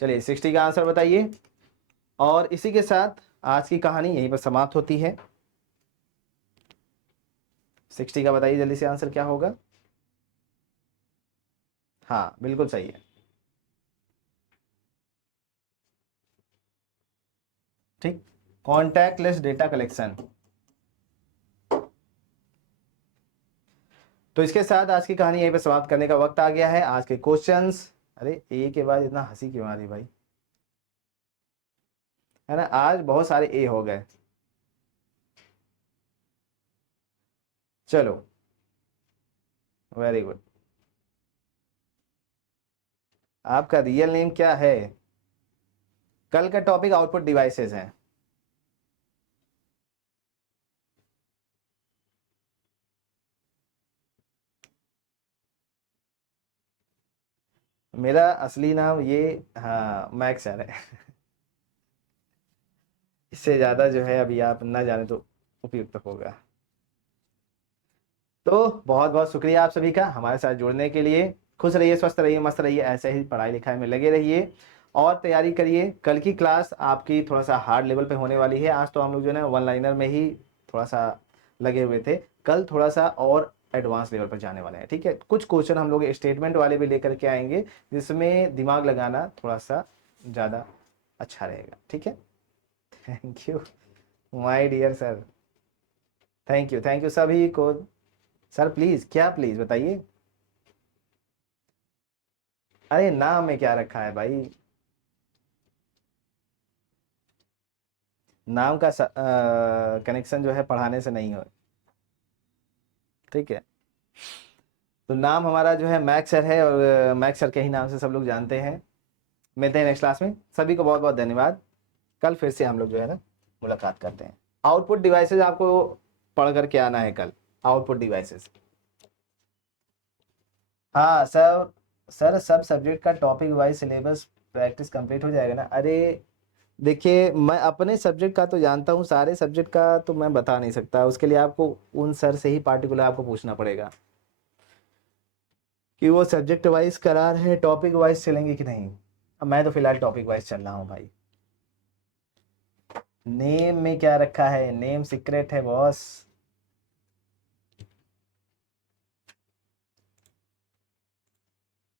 चलिए 60 का आंसर बताइए। और इसी के साथ आज की कहानी यहीं पर समाप्त होती है। 60 का बताइए जल्दी से आंसर क्या होगा? हाँ बिल्कुल सही है, ठीक, कॉन्टैक्ट लेस डेटा कलेक्शन। तो इसके साथ आज की कहानी यहीं पर समाप्त करने का वक्त आ गया है। आज के क्वेश्चंस, अरे ए के बाद इतना हंसी क्यों आ रही भाई, है ना, आज बहुत सारे ए हो गए। चलो वेरी गुड। आपका रियल नेम क्या है? कल का टॉपिक आउटपुट डिवाइसेस है। मेरा असली नाम ये, हाँ मैक्स सर है। इससे ज्यादा जो है अभी आप ना जाने तो उपयुक्त होगा। तो बहुत बहुत शुक्रिया आप सभी का हमारे साथ जुड़ने के लिए। खुश रहिए, स्वस्थ रहिए, मस्त रहिए, ऐसे ही पढ़ाई लिखाई में लगे रहिए और तैयारी करिए। कल की क्लास आपकी थोड़ा सा हार्ड लेवल पे होने वाली है। आज तो हम लोग जो है ना वन लाइनर में ही थोड़ा सा लगे हुए थे, कल थोड़ा सा और एडवांस लेवल पर जाने वाले हैं, ठीक है। कुछ क्वेश्चन हम लोग स्टेटमेंट वाले भी लेकर के आएंगे जिसमें दिमाग लगाना थोड़ा सा ज़्यादा अच्छा रहेगा, ठीक है। Thank you my dear sir, thank you सभी को। सर प्लीज, क्या प्लीज बताइए? अरे नाम में क्या रखा है भाई, नाम का कनेक्शन जो है पढ़ाने से नहीं हो, ठीक है। तो नाम हमारा जो है मैक्स सर है और मैक्स सर के ही नाम से सब लोग जानते हैं। मिलते हैं नेक्स्ट क्लास में, सभी को बहुत बहुत धन्यवाद। कल फिर से हम लोग जो है ना मुलाकात करते हैं। आउटपुट डिवाइसेस आपको पढ़ करके आना है कल, आउटपुट डिवाइसेस। हाँ सर, सर सब सब्जेक्ट का topic wise syllabus practice complete हो जाएगा ना? अरे देखिए मैं अपने सब्जेक्ट का तो जानता हूँ, सारे सब्जेक्ट का तो मैं बता नहीं सकता, उसके लिए आपको उन सर से ही पार्टिकुलर आपको पूछना पड़ेगा कि वो सब्जेक्ट वाइज करा रहे हैं, टॉपिक वाइज चलेंगे कि नहीं। अब मैं तो फिलहाल टॉपिक वाइज चल रहा हूँ भाई। नेम में क्या रखा है? नेम सीक्रेट है बॉस।